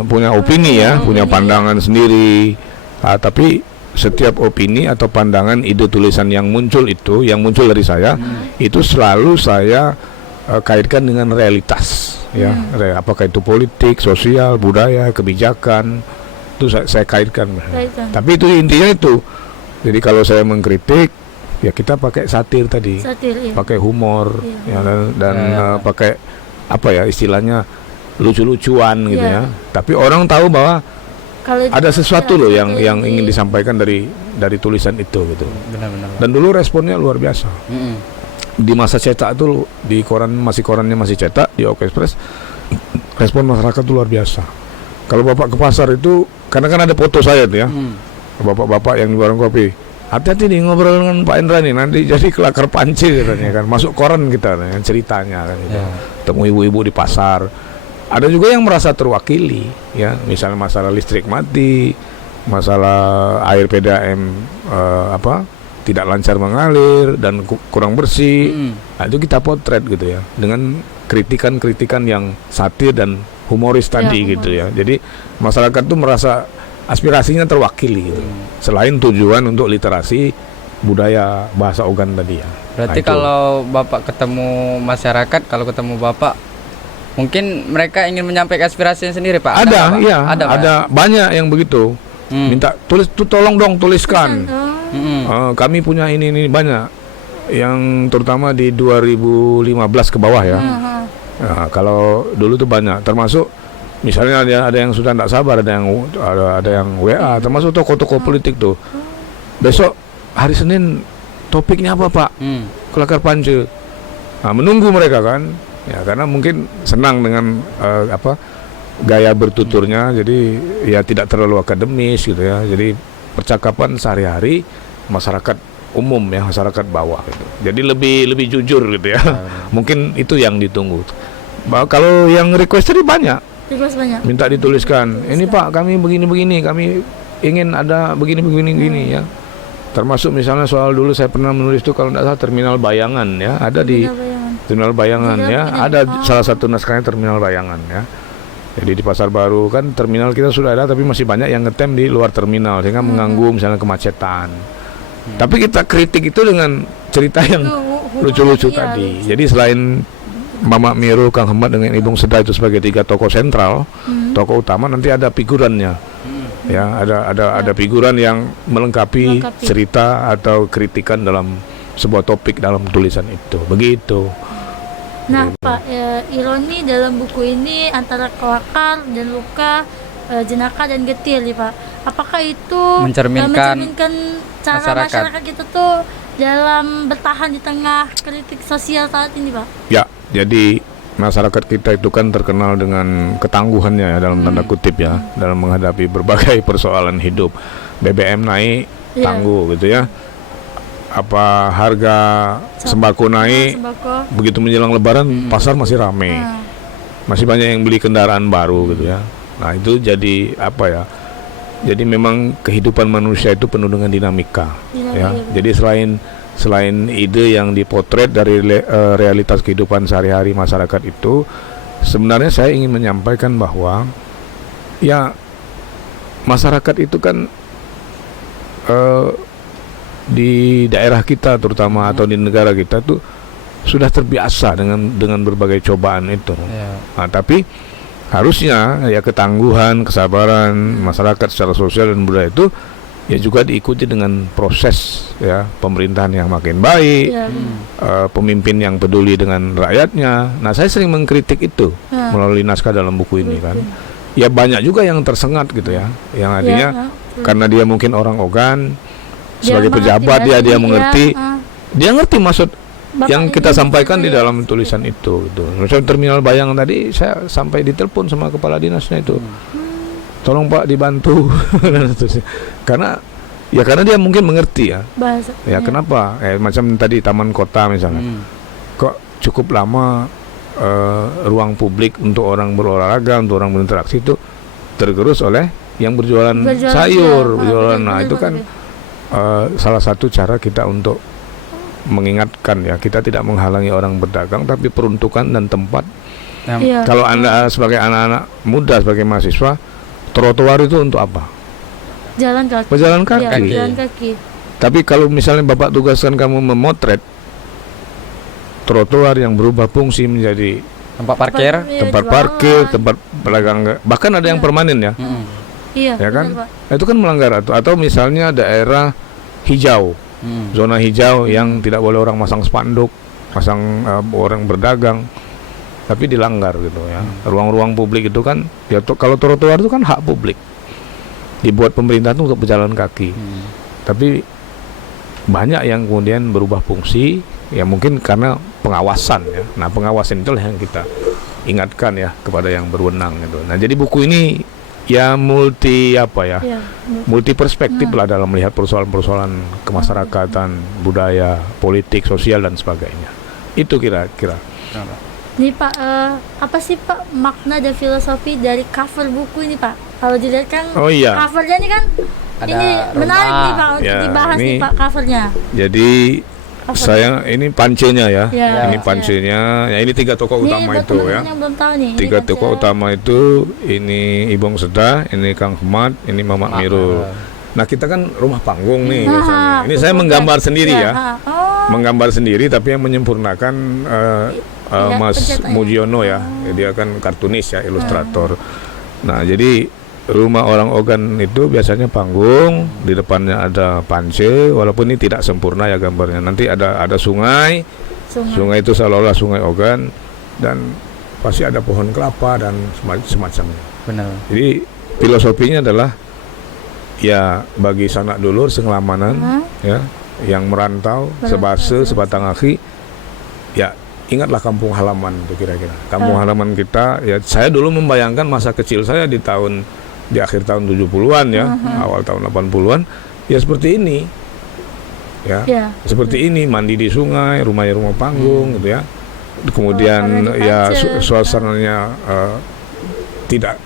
punya opini ya, punya pandangan sendiri. Tapi setiap opini atau pandangan, ide, tulisan yang muncul dari saya, itu selalu saya kaitkan dengan realitas, ya. Apakah itu politik, sosial, budaya, kebijakan, itu saya kaitkan. Tapi itu intinya itu. Jadi kalau saya mengkritik, ya kita pakai satir tadi, pakai humor, ya, dan pakai apa ya istilahnya lucu-lucuan gitu ya. Tapi orang tahu bahwa ada sesuatu loh yang ingin disampaikan dari tulisan itu gitu. Benar-benar. Dan dulu responnya luar biasa. Di masa cetak itu di korannya masih cetak di OK Express, respon masyarakat itu luar biasa. Kalau Bapak ke pasar itu, karena kan ada foto saya tuh ya, bapak-bapak yang di warung kopi, hati-hati nih ngobrol dengan Pak Endra nih, nanti jadi kelakar panci katanya kan, masuk koran kita kan, ceritanya kan gitu. Ketemu ibu-ibu di pasar. Ada juga yang merasa terwakili, ya, misalnya masalah listrik mati, masalah air PDAM tidak lancar mengalir dan kurang bersih. Nah, itu kita potret gitu ya, dengan kritikan-kritikan yang satir dan humoris tadi gitu ya. Jadi masyarakat tuh merasa aspirasinya terwakili gitu. Selain tujuan untuk literasi budaya bahasa Ogan tadi ya. Berarti kalau Bapak ketemu masyarakat, kalau ketemu Bapak, mungkin mereka ingin menyampaikan aspirasinya sendiri, Pak. Ada banyak yang begitu. Minta tolong dong tuliskan. Kami punya ini banyak. Yang terutama di 2015 ke bawah ya. Nah, kalau dulu tuh banyak, termasuk misalnya ada yang sudah tidak sabar, ada yang WA, termasuk tokoh-tokoh politik tuh. Besok hari Senin topiknya apa, Pak? Kelakar Pance. Nah, menunggu mereka kan. Ya, karena mungkin senang dengan gaya bertuturnya, jadi ya tidak terlalu akademis gitu ya. Jadi percakapan sehari-hari masyarakat umum ya, masyarakat bawah gitu. Jadi lebih jujur gitu ya. Mungkin itu yang ditunggu. Kalau yang request tadi banyak. Minta dituliskan. Ini Pak, kami begini-begini, kami ingin ada begini-begini ya. Termasuk misalnya soal dulu saya pernah menulis itu kalau tidak salah Terminal Bayangan ya, ada di Terminal Bayangan ya, ada salah satu naskahnya Terminal Bayangan ya. Jadi di Pasar Baru kan terminal kita sudah ada, tapi masih banyak yang ngetem di luar terminal sehingga mengganggu misalnya kemacetan. Tapi kita kritik itu dengan cerita yang lucu-lucu tadi. Jadi selain Mama Miro, Kang Ahmad dengan Ibung Seda itu sebagai 3 tokoh sentral, tokoh utama, nanti ada figurannya. Ya, ada figuran yang melengkapi cerita atau kritikan dalam sebuah topik dalam tulisan itu. Begitu. Nah, Pak, ironi dalam buku ini antara kelakar dan luka, jenaka dan getir, ya, Pak. Apakah itu mencerminkan cara masyarakat kita tuh dalam bertahan di tengah kritik sosial saat ini, Pak? Ya, jadi masyarakat kita itu kan terkenal dengan ketangguhannya ya, dalam tanda kutip ya, dalam menghadapi berbagai persoalan hidup. BBM naik, tangguh gitu ya. Apa harga sembako naik, begitu menjelang Lebaran pasar masih ramai, masih banyak yang beli kendaraan baru gitu ya. Nah itu jadi apa ya? Jadi memang kehidupan manusia itu penuh dengan dinamika, ya. Jadi selain ide yang dipotret dari realitas kehidupan sehari-hari masyarakat itu, sebenarnya saya ingin menyampaikan bahwa ya masyarakat itu kan di daerah kita terutama atau di negara kita tuh sudah terbiasa dengan berbagai cobaan itu. Ya. Nah, tapi harusnya ya ketangguhan, kesabaran masyarakat secara sosial dan budaya itu ya juga diikuti dengan proses ya pemerintahan yang makin baik, Iya. pemimpin yang peduli dengan rakyatnya. Nah, saya sering mengkritik itu melalui naskah dalam buku ini kan. Ya banyak juga yang tersengat gitu ya, yang artinya karena dia mungkin orang Ogan, sebagai pejabat dia mengerti, dia ngerti maksud Bapak yang kita ini sampaikan di ya. dalam tulisan itu. Gitu. Misalnya terminal Bayang tadi saya sampai ditelepon sama kepala dinasnya itu, tolong Pak dibantu, dan seterusnya. Karena dia mungkin mengerti ya. Bahasa. Ya kenapa? Macam tadi Taman Kota misalnya, kok cukup lama ruang publik untuk orang berolahraga, untuk orang berinteraksi itu tergerus oleh yang berjualan sayur, berjualan. Nah itu kan salah satu cara kita untuk mengingatkan ya, kita tidak menghalangi orang berdagang, tapi peruntukan dan tempat. Iya. Kalau Anda sebagai anak-anak muda, sebagai mahasiswa, trotoar itu untuk apa? Jalan kaki. Pejalan kaki. Iya, jalan kaki. Tapi kalau misalnya Bapak tugaskan kamu memotret trotoar yang berubah fungsi menjadi Tempat parkir. tempat parkir, tempat pedagang, bahkan ada yang permanen ya, Iya. ya kan? benar, Pak. Itu kan melanggar atau misalnya daerah hijau, zona hijau yang tidak boleh orang masang spanduk, masang orang berdagang, tapi dilanggar gitu ya. Ruang-ruang publik itu kan, ya kalau trotoar itu kan hak publik, dibuat pemerintah itu untuk pejalan kaki, tapi banyak yang kemudian berubah fungsi, ya mungkin karena pengawasan ya. Nah pengawasan itulah yang kita ingatkan ya kepada yang berwenang gitu. Nah jadi buku ini ya multi Iya. multi perspektif lah dalam melihat persoalan-persoalan kemasyarakatan, budaya, politik, sosial dan sebagainya. Itu kira-kira. Nih Pak, apa sih Pak makna dan filosofi dari cover buku ini Pak? Kalau dilihat kan Oh iya. covernya ini kan Ada ini menarik rumah. nih Pak untuk Ya, dibahas nih ini- Pak covernya. Jadi saya ini pancenya ya. Ya, Ini pancenya. Ya ini 3 tokoh Nih utama buat itu ya. teman-teman yang belum tahu nih. ini 3 kan tokoh saya- utama itu, ini Ibong Seda, ini Kang Ahmad, ini Mamat Mirul. Nah kita kan rumah panggung nih biasanya. Ini saya menggambar sendiri ya, Oh. menggambar sendiri, tapi yang menyempurnakan Iya, Mas pencetak ya. Mujiono ya. Dia kan kartunis ya, ilustrator. Nah jadi rumah orang Ogan itu biasanya panggung, di depannya ada pance, walaupun ini tidak sempurna ya gambarnya. Nanti ada sungai. Sungai itu seolah-olah sungai Ogan, dan pasti ada pohon kelapa dan semacamnya. Benar. Jadi filosofinya adalah ya bagi sanak dulur sengelamanan ya yang merantau sebase sebatang kaki, ya ingatlah kampung halaman itu kira-kira. Kampung halaman kita ya, saya dulu membayangkan masa kecil saya di akhir tahun 70-an ya, awal tahun 80-an ya seperti ini. Ya. Ya. Seperti ini, mandi di sungai, rumahnya rumah panggung gitu ya. Kemudian kalau di ya Pancel, suasananya tidak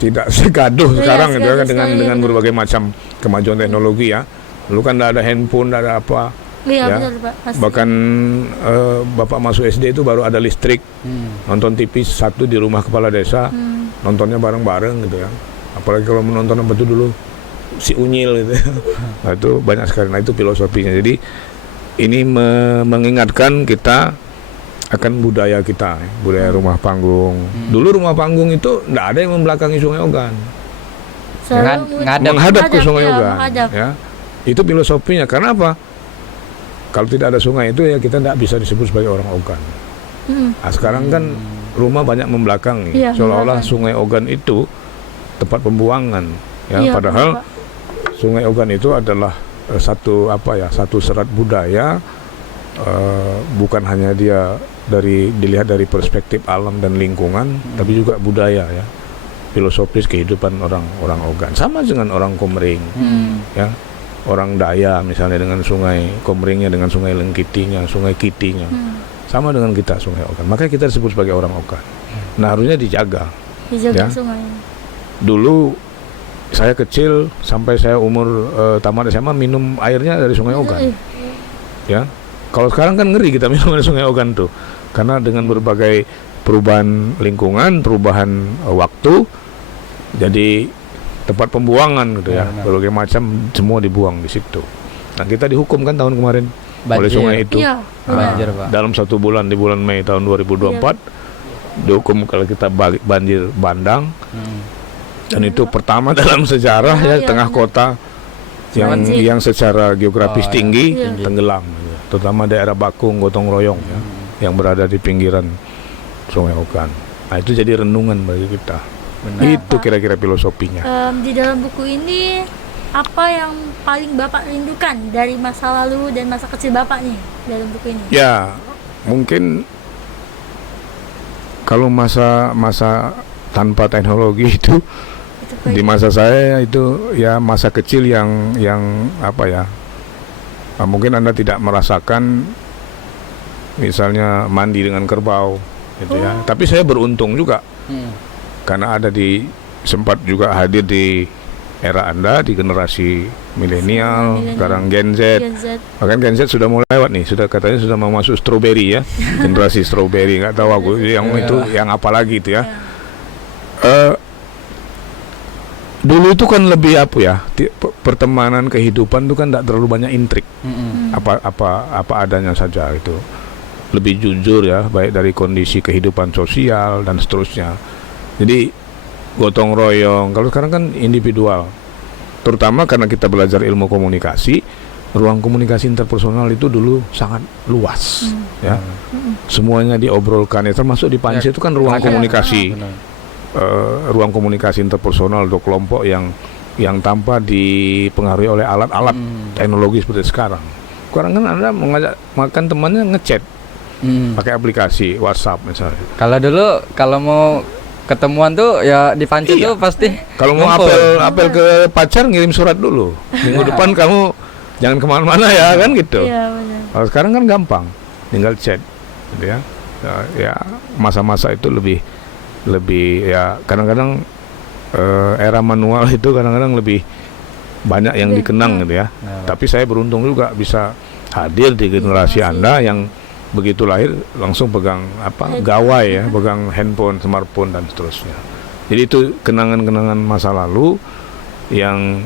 tidak segaduh Iya, sekarang gitu ya, segaduh dengan sekali, benar. berbagai macam kemajuan teknologi ya. Dulu kan tidak ada handphone, tidak ada apa. Iya Ya. benar Pak. Pasti. Bahkan Bapak masuk SD itu baru ada listrik. Nonton TV satu di rumah kepala desa, nontonnya bareng-bareng gitu ya. Apalagi kalau menonton apa itu dulu si Unyil gitu ya. Nah itu banyak sekali. Nah itu filosofinya. Jadi ini mengingatkan kita akan budaya kita, budaya rumah panggung. Dulu rumah panggung itu tidak ada yang membelakangi Sungai Ogan, Selalu menghadap ke Sungai ya, Ogan. menghadap. Ya. Itu filosofinya. Karena apa? Kalau tidak ada sungai itu ya kita tidak bisa disebut sebagai orang Ogan. Nah, sekarang kan rumah banyak membelakangi, Iya, seolah-olah membelakangi. Sungai Ogan itu tempat pembuangan. Ya, Iya, padahal benar, Pak. Sungai Ogan itu adalah satu serat budaya, bukan hanya dia dilihat dari perspektif alam dan lingkungan, tapi juga budaya ya, filosofis kehidupan orang Ogan. Sama dengan orang Komering, ya, orang Daya misalnya dengan Sungai Komringnya, dengan Sungai Lengkitinya, Sungai Kitinya, sama dengan kita Sungai Ogan. Makanya kita disebut sebagai orang Ogan. Nah harusnya dijaga. Dijaga Ya. sungai. Dulu saya kecil sampai saya umur tamat SMA minum airnya dari Sungai Ogan. Ya, kalau sekarang kan ngeri kita minum dari Sungai Ogan tuh, karena dengan berbagai perubahan lingkungan, perubahan waktu, jadi tempat pembuangan gitu ya, berbagai macam semua dibuang di situ. Nah kita dihukum kan tahun kemarin oleh Banjir. sungai itu. Iya, benar. Banjir, Pak. Dalam 1 bulan di bulan Mei tahun 2024 dihukum kalau kita banjir bandang. Dan itu pertama dalam sejarah ya, Iya, tengah benar. kota yang Banjir. yang secara geografis Oh, ya. tinggi Iya. tenggelam, terutama daerah Bakung, Gotong Royong ya, yang berada di pinggiran Sungai Ogan. Nah itu jadi renungan bagi kita. Itu kira-kira filosofinya. Di dalam buku ini apa yang paling Bapak rindukan dari masa lalu dan masa kecil Bapak nih dalam buku ini? Ya mungkin kalau masa tanpa teknologi itu Itu di masa saya itu ya masa kecil yang apa ya, mungkin Anda tidak merasakan misalnya mandi dengan kerbau gitu ya, tapi saya beruntung juga karena ada sempat juga hadir di era Anda, di generasi milenial, sekarang Gen Z. Gen Z. Bahkan Gen Z sudah mulai lewat nih, sudah katanya sudah mau masuk strawberry ya, generasi strawberry, nggak tahu aku yang itu yang apa lagi itu ya. Dulu itu kan lebih apa ya, pertemanan kehidupan itu kan tidak terlalu banyak intrik, apa adanya saja itu, lebih jujur ya, baik dari kondisi kehidupan sosial dan seterusnya. Jadi gotong royong. Kalau sekarang kan individual, terutama karena kita belajar ilmu komunikasi, ruang komunikasi interpersonal itu dulu sangat luas ya, semuanya diobrolkan ya, termasuk di Pansi itu kan ruang komunikasi. Ruang komunikasi interpersonal untuk kelompok yang tanpa dipengaruhi oleh alat-alat teknologi seperti sekarang. Sekarang kan Anda mengajak makan temannya ngechat pakai aplikasi WhatsApp misalnya. Kalau dulu kalau mau ketemuan tuh ya di Panci tuh pasti Kalau mau ngumpul. apel ke pacar ngirim surat dulu. Minggu depan kamu jangan kemana-mana ya kan gitu. Iya, benar. Kalau sekarang kan gampang, tinggal chat, gitu ya. Ya masa-masa itu lebih ya kadang-kadang era manual itu kadang-kadang lebih banyak yang dikenang gitu ya. Tapi saya beruntung juga bisa hadir di generasi Anda yang begitu lahir langsung pegang gawai ya, pegang handphone, smartphone dan seterusnya. Jadi itu kenangan-kenangan masa lalu yang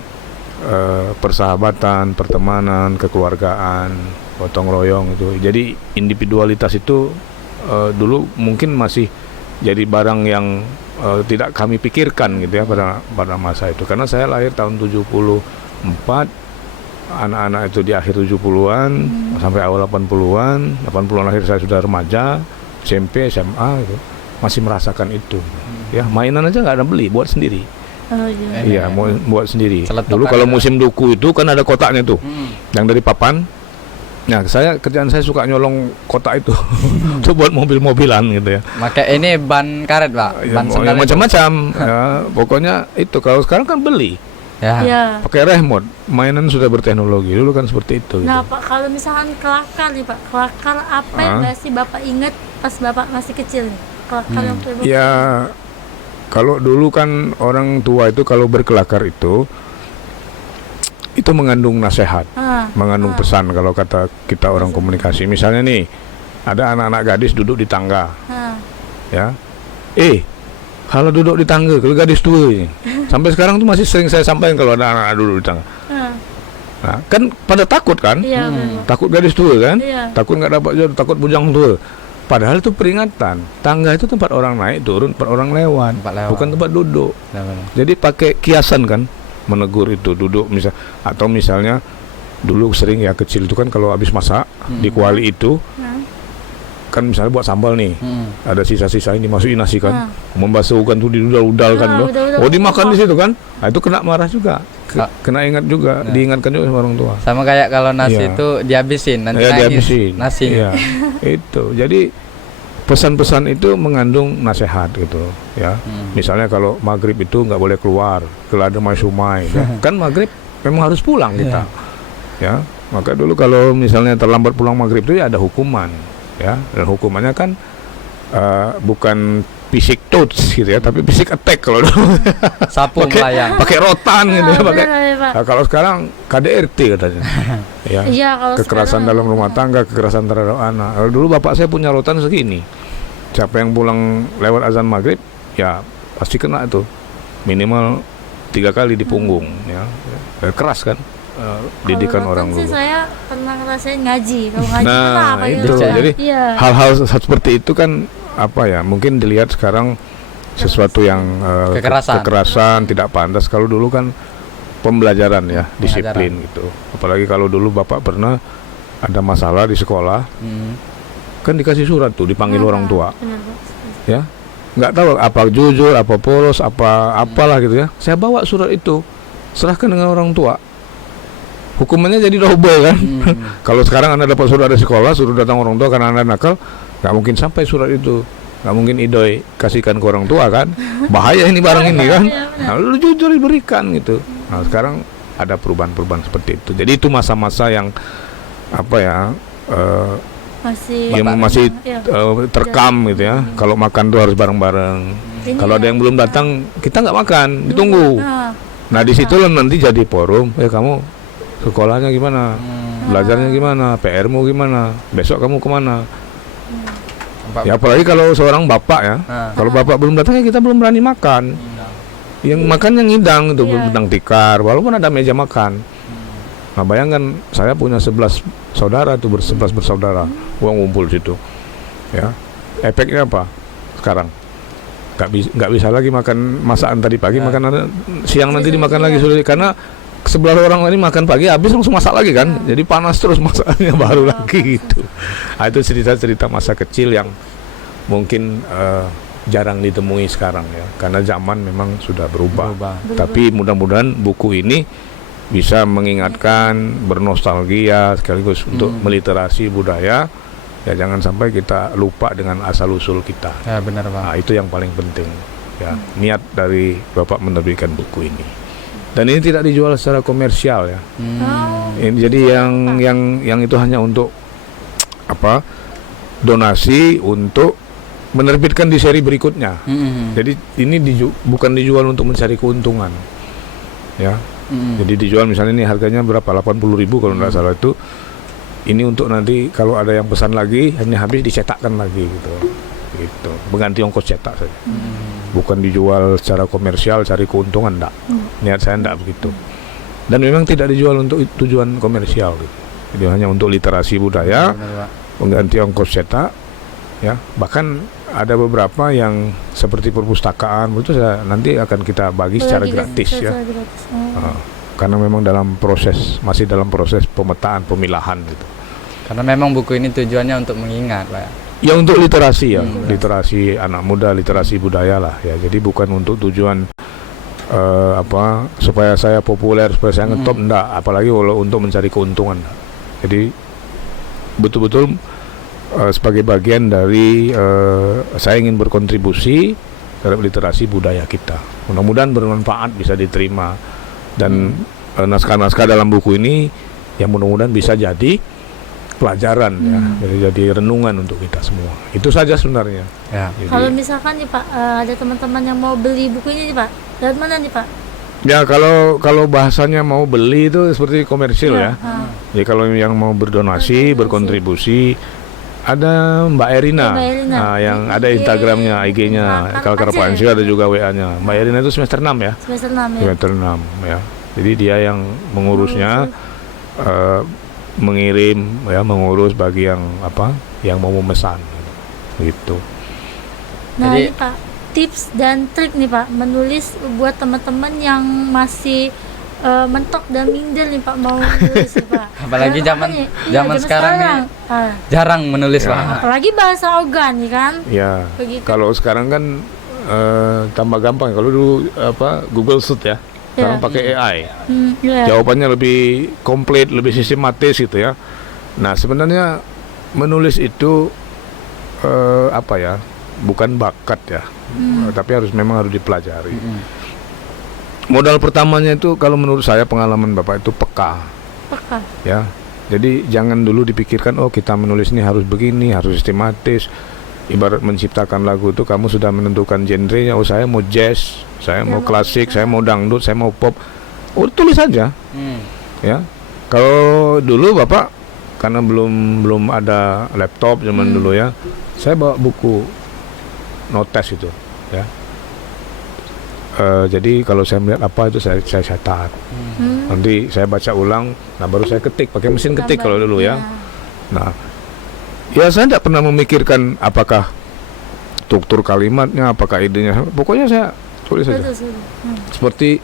persahabatan, pertemanan, kekeluargaan, gotong royong itu. Jadi individualitas itu dulu mungkin masih jadi barang yang tidak kami pikirkan gitu ya pada masa itu. Karena saya lahir tahun 74, anak-anak itu di akhir 70-an sampai awal 80-an. 80-an lahir saya sudah remaja, SMP, SMA gitu. Masih merasakan itu. Ya, mainan aja nggak ada beli, buat sendiri. Oh, iya. Iya, mau buat sendiri. Celetukan Dulu kalau ada. musim duku itu kan ada kotaknya tuh. Yang dari papan. Nah, kerjaan saya suka nyolong kotak itu. Itu buat mobil-mobilan gitu ya. Pakai ini ban karet, Pak. Ban Ya, sendal itu. macam-macam. Ya, pokoknya itu kalau sekarang kan beli. Ya. Iya. Pakai remote, mainan sudah berteknologi. Dulu kan seperti itu. Nah, Gitu. Pak, kalau misalkan kelakar nih, Pak. Kelakar apa yang masih Bapak ingat pas Bapak masih kecil nih? Kelakar yang pernah Bapak Ya, kalau dulu kan orang tua itu kalau berkelakar itu mengandung nasihat, mengandung pesan kalau kata kita orang komunikasi. Misalnya nih, ada anak-anak gadis duduk di tangga, ya. Kalau duduk di tangga, kalau gadis tua ini. Sampai sekarang tuh masih sering saya sampaikan kalau ada anak-anak duduk di tangga. Nah, kan pada takut kan? Iya, benar. Takut gadis tua kan? Iya. Takut nggak dapat jodoh, takut bujang tua. Padahal itu peringatan. Tangga itu tempat orang naik turun, tempat orang lewat, Tempat lewat. bukan tempat duduk. Nah, benar. Jadi pakai kiasan kan, menegur itu duduk atau misalnya dulu sering ya kecil itu kan kalau habis masak di kuali itu kan misalnya buat sambal nih, ada sisa-sisa ini masukin nasi kan, membasuhkan tuh didudal-udal kan loh. udal-udal. Oh dimakan di situ kan, nah, itu kena marah juga, kena ingat juga, diingatkan juga sama orang tua. Sama kayak kalau nasi Iya. itu dihabisin, nanti Ya nangis dihabisin. nasi. Iya. Itu. Jadi pesan-pesan itu mengandung nasihat gitu ya. Misalnya kalau maghrib itu nggak boleh keluar, kalau ada sumai ya. Kan maghrib memang harus pulang kita. Ya. Maka dulu kalau misalnya terlambat pulang maghrib itu ya ada hukuman ya. Dan hukumannya kan bukan fisik touch gitu ya, tapi fisik attack kalau dulu. Sapu melayang. pakai rotan gitu ya, pakai. benar ya, Pak. Nah, kalau sekarang KDRT katanya. Ya. Iya, kalau Kekerasan sekarang- dalam rumah tangga, kekerasan terhadap anak. Kalau dulu bapak saya punya rotan segini. Siapa yang pulang lewat azan maghrib, ya pasti kena itu. Minimal 3 kali di punggung, ya. Keras kan. didikan Kalau orang nonton sih dulu. saya pernah ngerasain ngaji. Kalau ngaji Nah, mah apa itu. gitu. Jadi Iya. hal-hal seperti itu kan apa ya? Mungkin dilihat sekarang sesuatu yang kekerasan, tidak pantas. Kalau dulu kan pembelajaran ya, disiplin gitu. Apalagi kalau dulu Bapak pernah ada masalah di sekolah, kan dikasih surat tuh, dipanggil orang tua, Benar, Pak. ya. Nggak tahu apa jujur, apa polos, apalah gitu ya. Saya bawa surat itu, serahkan dengan orang tua. Hukumannya jadi double kan. Kalau sekarang Anda dapat surat dari sekolah, suruh datang orang tua karena Anda nakal, nggak mungkin sampai surat itu. Nggak mungkin idoi kasihkan ke orang tua kan. Bahaya ini barang ini kan. Nah, lu jujur diberikan gitu. Nah, sekarang ada perubahan-perubahan seperti itu. Jadi itu masa-masa yang apa ya, masih iya. terkam gitu ya. Kalau makan tuh harus bareng-bareng. Ini Kalau ada yang belum datang, kita nggak makan, ditunggu. Nah di situlah nanti jadi forum. Kamu sekolahnya gimana, belajarnya gimana, PR-mu gimana, besok kamu kemana? Ya apalagi kalau seorang bapak ya, kalau bapak belum datang ya kita belum berani makan. Yang makan yang ngidang itu benang tikar, walaupun ada meja makan. Nah bayangkan saya punya 11 saudara tuh, 11 bersaudara, uang ngumpul situ. Ya, efeknya apa? Sekarang nggak bisa lagi makan masakan tadi pagi, makan siang nanti dimakan lagi sulit karena sebelah orang ini makan pagi habis langsung masak lagi kan, jadi panas terus masakannya baru lagi gitu. Nah, itu cerita-cerita masa kecil yang mungkin jarang ditemui sekarang ya, karena zaman memang sudah berubah. Tapi mudah-mudahan buku ini bisa mengingatkan, bernostalgia sekaligus untuk meliterasi budaya. Ya jangan sampai kita lupa dengan asal-usul kita. Ya benar Pak. Nah, itu yang paling penting. Ya, niat dari Bapak menerbitkan buku ini. Dan ini tidak dijual secara komersial ya. Jadi yang itu hanya untuk apa? Donasi untuk menerbitkan di seri berikutnya. Jadi ini bukan dijual untuk mencari keuntungan. Ya. Jadi dijual misalnya ini harganya berapa? 80.000 kalau tidak salah itu. Ini untuk nanti kalau ada yang pesan lagi hanya habis dicetakkan lagi gitu. Gitu. Mengganti ongkos cetak saja. Bukan dijual secara komersial cari keuntungan, enggak. Niat saya enggak begitu. Dan memang tidak dijual untuk tujuan komersial gitu. Jadi hanya untuk literasi budaya, mengganti ongkos cetak ya. Bahkan ada beberapa yang seperti perpustakaan itu nanti akan kita bagi secara gratis ya. Karena memang masih dalam proses pemetaan, pemilahan gitu. Karena memang buku ini tujuannya untuk mengingat, Pak. Ya untuk literasi ya, literasi anak muda, literasi budaya lah ya. Jadi bukan untuk tujuan supaya saya populer, supaya saya ngetop, enggak. Apalagi kalau untuk mencari keuntungan. Jadi betul-betul sebagai bagian dari saya ingin berkontribusi terhadap literasi budaya kita. Mudah-mudahan bermanfaat, bisa diterima. Dan naskah-naskah dalam buku ini yang mudah-mudahan bisa jadi pelajaran ya, jadi renungan untuk kita semua. Itu saja sebenarnya. Ya. Jadi, Kalau misalkan nih Pak, ada teman-teman yang mau beli buku ini nih Pak, dari mana nih Pak? ya kalau bahasanya mau beli itu seperti komersil ya. Jadi kalau yang mau berdonasi, berkontribusi, ada Mbak Erina, yang ada Instagramnya, IG-nya, Kalkar Pansio, ada juga WA-nya. Mbak Erina itu semester 6 ya. Semester 6 ya. Semester 6 ya. Jadi dia yang mengurusnya, mengirim ya, mengurus bagi yang mau memesan gitu. Nah, Jadi- ini Pak, tips dan trik nih Pak menulis buat teman-teman yang masih mentok dan minder nih Pak mau menulis nih Pak. Apalagi Ya, zaman makanya, iya, sekarang nih Ah, jarang menulis, Ya. Pak. apalagi bahasa Ogan nih kan. Ya, Begitu. kalau sekarang kan tambah gampang. Kalau dulu Google Sheet ya, sekarang pakai AI. Iya. Jawabannya lebih komplit, lebih sistematis gitu ya. Nah sebenarnya menulis itu bukan bakat ya, tapi memang harus dipelajari. Modal pertamanya itu kalau menurut saya, pengalaman Bapak itu peka. Peka. Ya, jadi jangan dulu dipikirkan kita menulis ini harus begini, harus sistematis. Ibarat menciptakan lagu itu kamu sudah menentukan genrenya. Saya mau jazz, saya mau klasik, saya mau dangdut, saya mau pop. Tulis saja. Ya, kalau dulu Bapak karena belum ada laptop zaman dulu ya, saya bawa buku notes itu ya. Jadi kalau saya melihat apa itu saya catat. Nanti saya baca ulang, nah baru saya ketik pakai mesin ketik kalau dulu ya. Nah, ya saya tidak pernah memikirkan apakah struktur kalimatnya, apakah idenya. Pokoknya saya tulis saja. Seperti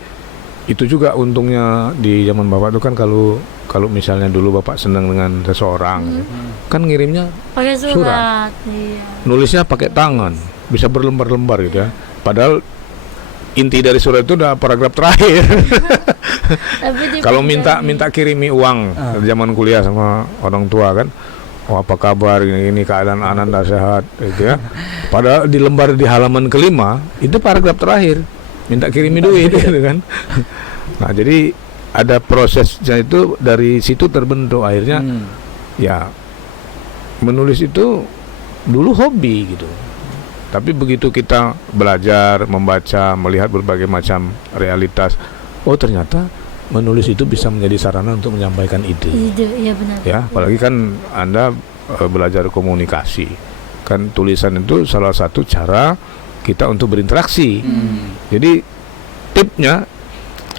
itu juga untungnya di zaman Bapak itu kan kalau misalnya dulu Bapak senang dengan seseorang, kan ngirimnya Pakai surat. surat. Iya. Nulisnya pakai tangan, bisa berlembar-lembar gitu ya. Padahal inti dari surat itu udah paragraf terakhir. Kalau minta kirimi uang zaman kuliah sama orang tua kan, oh apa kabar ini keadaan Ananda sehat gitu ya. Padahal di lembar di halaman kelima itu paragraf terakhir minta kirimi duit gitu kan. Nah jadi ada prosesnya itu, dari situ terbentuk akhirnya ya menulis itu dulu hobi gitu. Tapi begitu kita belajar, membaca, melihat berbagai macam realitas, oh ternyata menulis itu bisa menjadi sarana untuk menyampaikan ide. Iya benar. Ya, apalagi kan Anda belajar komunikasi. Kan tulisan itu salah satu cara kita untuk berinteraksi. Jadi tipnya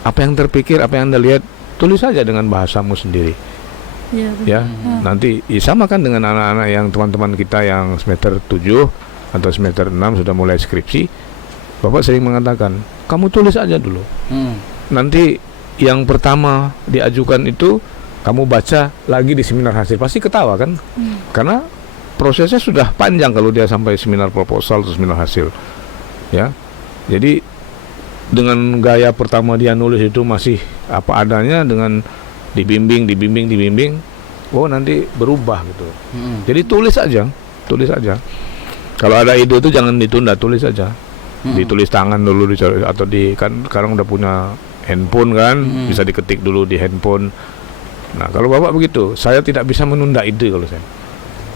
apa yang terpikir, apa yang Anda lihat, tulis saja dengan bahasamu sendiri. Iya benar. Ya, nanti sama kan dengan anak-anak yang teman-teman kita yang semester 7 atau semester 6 sudah mulai skripsi, Bapak sering mengatakan, kamu tulis aja dulu. Nanti yang pertama diajukan itu kamu baca lagi di seminar hasil, pasti ketawa kan? Karena prosesnya sudah panjang kalau dia sampai seminar proposal atau seminar hasil. Ya. Jadi dengan gaya pertama dia nulis itu masih apa adanya, dengan dibimbing, oh nanti berubah gitu. Jadi tulis aja. Kalau ada ide itu jangan ditunda, tulis aja. Ditulis tangan dulu atau kan sekarang udah punya handphone kan, bisa diketik dulu di handphone. Nah, kalau Bapak begitu, saya tidak bisa menunda ide kalau saya.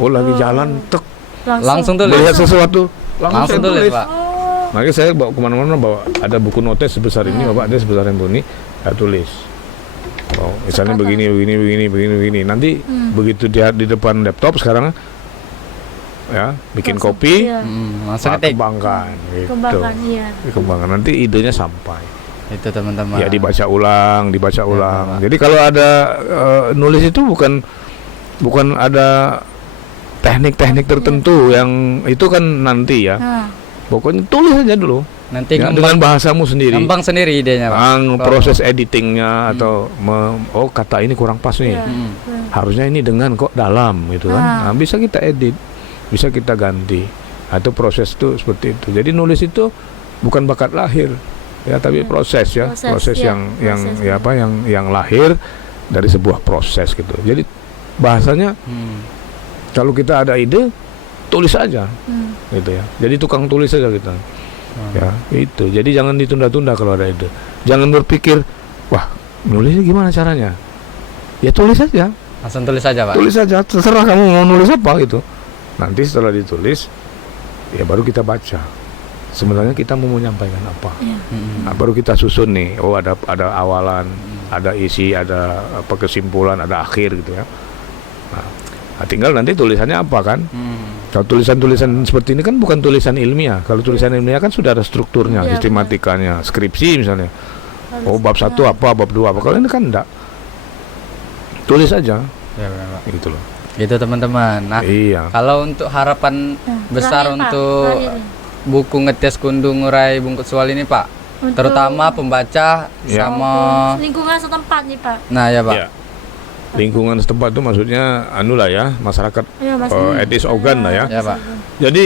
Oh, lagi jalan tek Langsung tulis. melihat sesuatu, langsung saya tulis, Pak. Makanya saya bawa kemana-mana, bawa ada buku notes sebesar ini, Bapak ada sebesar ini, saya tulis. Oh, misalnya begini. Nanti begitu dia di depan laptop sekarang ya, bikin Langsung, kopi, iya. Langsung Pak, ketik. kembangkan gitu. Kembangkan, iya. Dikembangkan, nanti idenya sampai. Itu teman-teman. Ya dibaca ulang. Pak. Jadi kalau ada nulis itu bukan ada teknik-teknik tertentu yang itu kan nanti ya. Pokoknya tulis aja dulu. Nanti Ya, dengan bahasamu sendiri. ngembang sendiri idenya, Pak. Proses editingnya atau oh kata ini kurang pas nih. Iya. Harusnya ini dengan kok dalam gitu kan. Nah, bisa kita edit, bisa kita ganti. Atau proses itu seperti itu. Jadi nulis itu bukan bakat lahir. Ya, tapi proses ya, proses ya, yang lahir dari sebuah proses gitu. Jadi bahasanya kalau kita ada ide, tulis aja, gitu ya. Jadi tukang tulis saja kita, ya itu. Jadi jangan ditunda-tunda kalau ada ide. Jangan berpikir, wah nulisnya gimana caranya? Ya tulis saja, Langsung tulis aja, Pak. tulis saja. Terserah kamu mau nulis apa gitu. Nanti setelah ditulis, ya baru kita baca. Sebenarnya kita mau menyampaikan apa? Nah, baru kita susun nih. Oh ada awalan, ada isi, ada apa kesimpulan, ada akhir gitu ya. Nah, tinggal nanti tulisannya apa kan? Kalau tulisan-tulisan seperti ini kan bukan tulisan ilmiah. Kalau tulisan ilmiah kan sudah ada strukturnya, Ya, sistematikanya, skripsi misalnya. Oh bab 1 apa, bab 2 apa. Kalau ini kan enggak. Tulis aja, Ya, benar, Pak. gitu loh. Gitu teman-teman. Nah, Iya. kalau untuk harapan besar terakhir, Pak, untuk terakhir. buku ngetes kundung ngurai bungkut soal ini, Pak, Untuk terutama pembaca Ya. sama lingkungan setempat nih, Pak. nah ya, Pak. Ya. Lingkungan setempat itu maksudnya anu lah ya, masyarakat Iya, Mas. etis organ lah ya. Ya, Pak. Jadi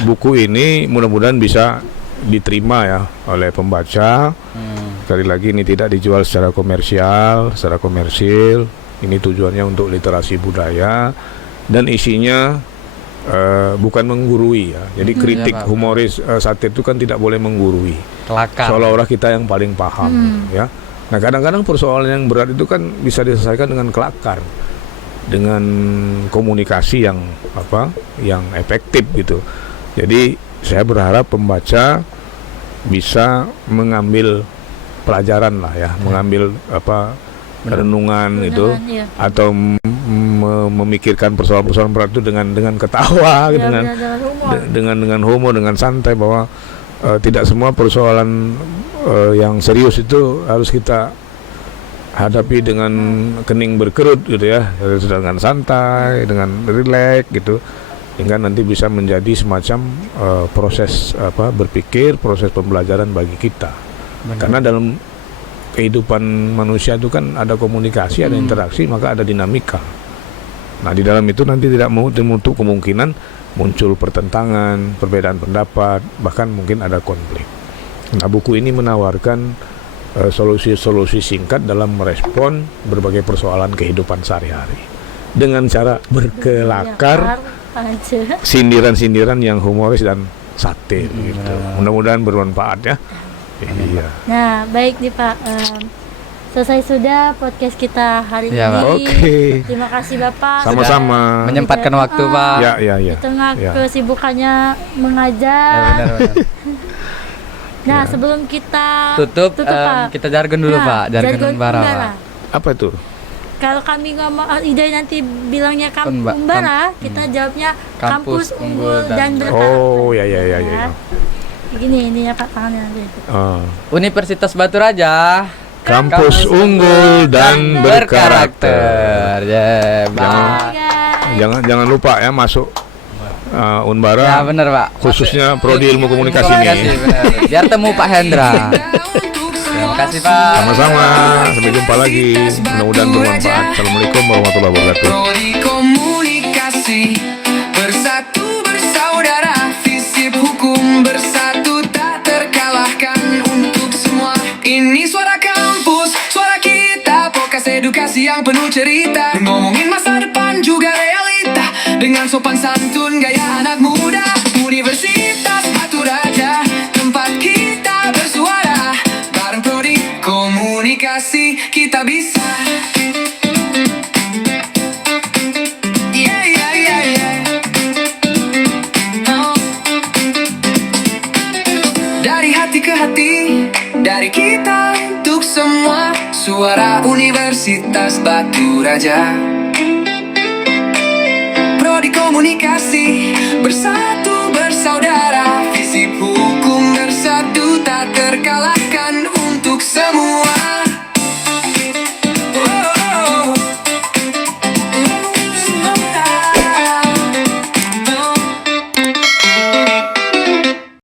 buku ini mudah-mudahan bisa diterima ya oleh pembaca. Sekali lagi ini tidak dijual secara komersial, Ini tujuannya untuk literasi budaya dan isinya bukan menggurui ya. Jadi kritik Ya, Pak. humoris satir itu kan tidak boleh menggurui. Kelakar. Seolah-olah kita yang paling paham ya. Nah, kadang-kadang persoalan yang berat itu kan bisa diselesaikan dengan kelakar. Dengan komunikasi yang efektif gitu. Jadi saya berharap pembaca bisa mengambil pelajaran lah ya, mengambil renungan gitu, Iya. atau memikirkan persoalan-persoalan berat itu dengan ketawa, Iya, dengan benar, dengan humor. dengan humor, dengan santai, bahwa tidak semua persoalan yang serius itu harus kita hadapi dengan kening berkerut gitu ya, dengan santai, dengan rileks gitu, hingga nanti bisa menjadi semacam proses berpikir, proses pembelajaran bagi kita. Karena dalam kehidupan manusia itu kan ada komunikasi, ada interaksi, maka ada dinamika. Nah, di dalam itu nanti tidak menutup kemungkinan muncul pertentangan, perbedaan pendapat, bahkan mungkin ada konflik. Nah, buku ini menawarkan solusi-solusi singkat dalam merespon berbagai persoalan kehidupan sehari-hari dengan cara berkelakar, sindiran-sindiran yang humoris dan satir gitu. Mudah-mudahan bermanfaat ya. Iya. Nah, baik nih Pak. Selesai sudah podcast kita hari Ya, Pak. ini. Oke. Terima kasih Bapak. Sama-sama. Menyempatkan waktu, Pak. Ya. Di tengah Ya. kesibukannya Ya, mengajar. benar. Nah, Ya. sebelum kita Tutup, Pak. kita jargon dulu, Nah, Pak. Jargon Umbara, Pak. Apa itu? Kalau kami ngomong Ida nanti bilangnya Unba- Umbara, kita jawabnya kampus unggul dan berkarakter. Oh, ya. Gini ininya Pak, tangannya nanti. Universitas Batu Raja. Kampus unggul dan berkarakter. Ya, Bye, guys. Jangan lupa ya masuk Unbara. Ya, benar, Pak. Khususnya prodi ilmu komunikasi Komunikasi, ini. benar. Biar temu Pak Hendra. Terima kasih, Pak. Sama-sama. Sampai jumpa lagi. Mudah-mudahan bermanfaat. Assalamualaikum warahmatullahi wabarakatuh. Prodi komunikasi bersatu bersaudara, visip hukum bersatu tak terkalahkan untuk semua. Ini suara kampus, suara kita, podcast edukasi yang penuh cerita, ngomongin masa depan juga realita dengan sopan santun gaya anak muda. Universitas Batu Raja, tempat kita bersuara, bareng prodi komunikasi kita bisa. Dari hati ke hati, dari kita untuk semua, suara Universitas Batu Raja. Prodi komunikasi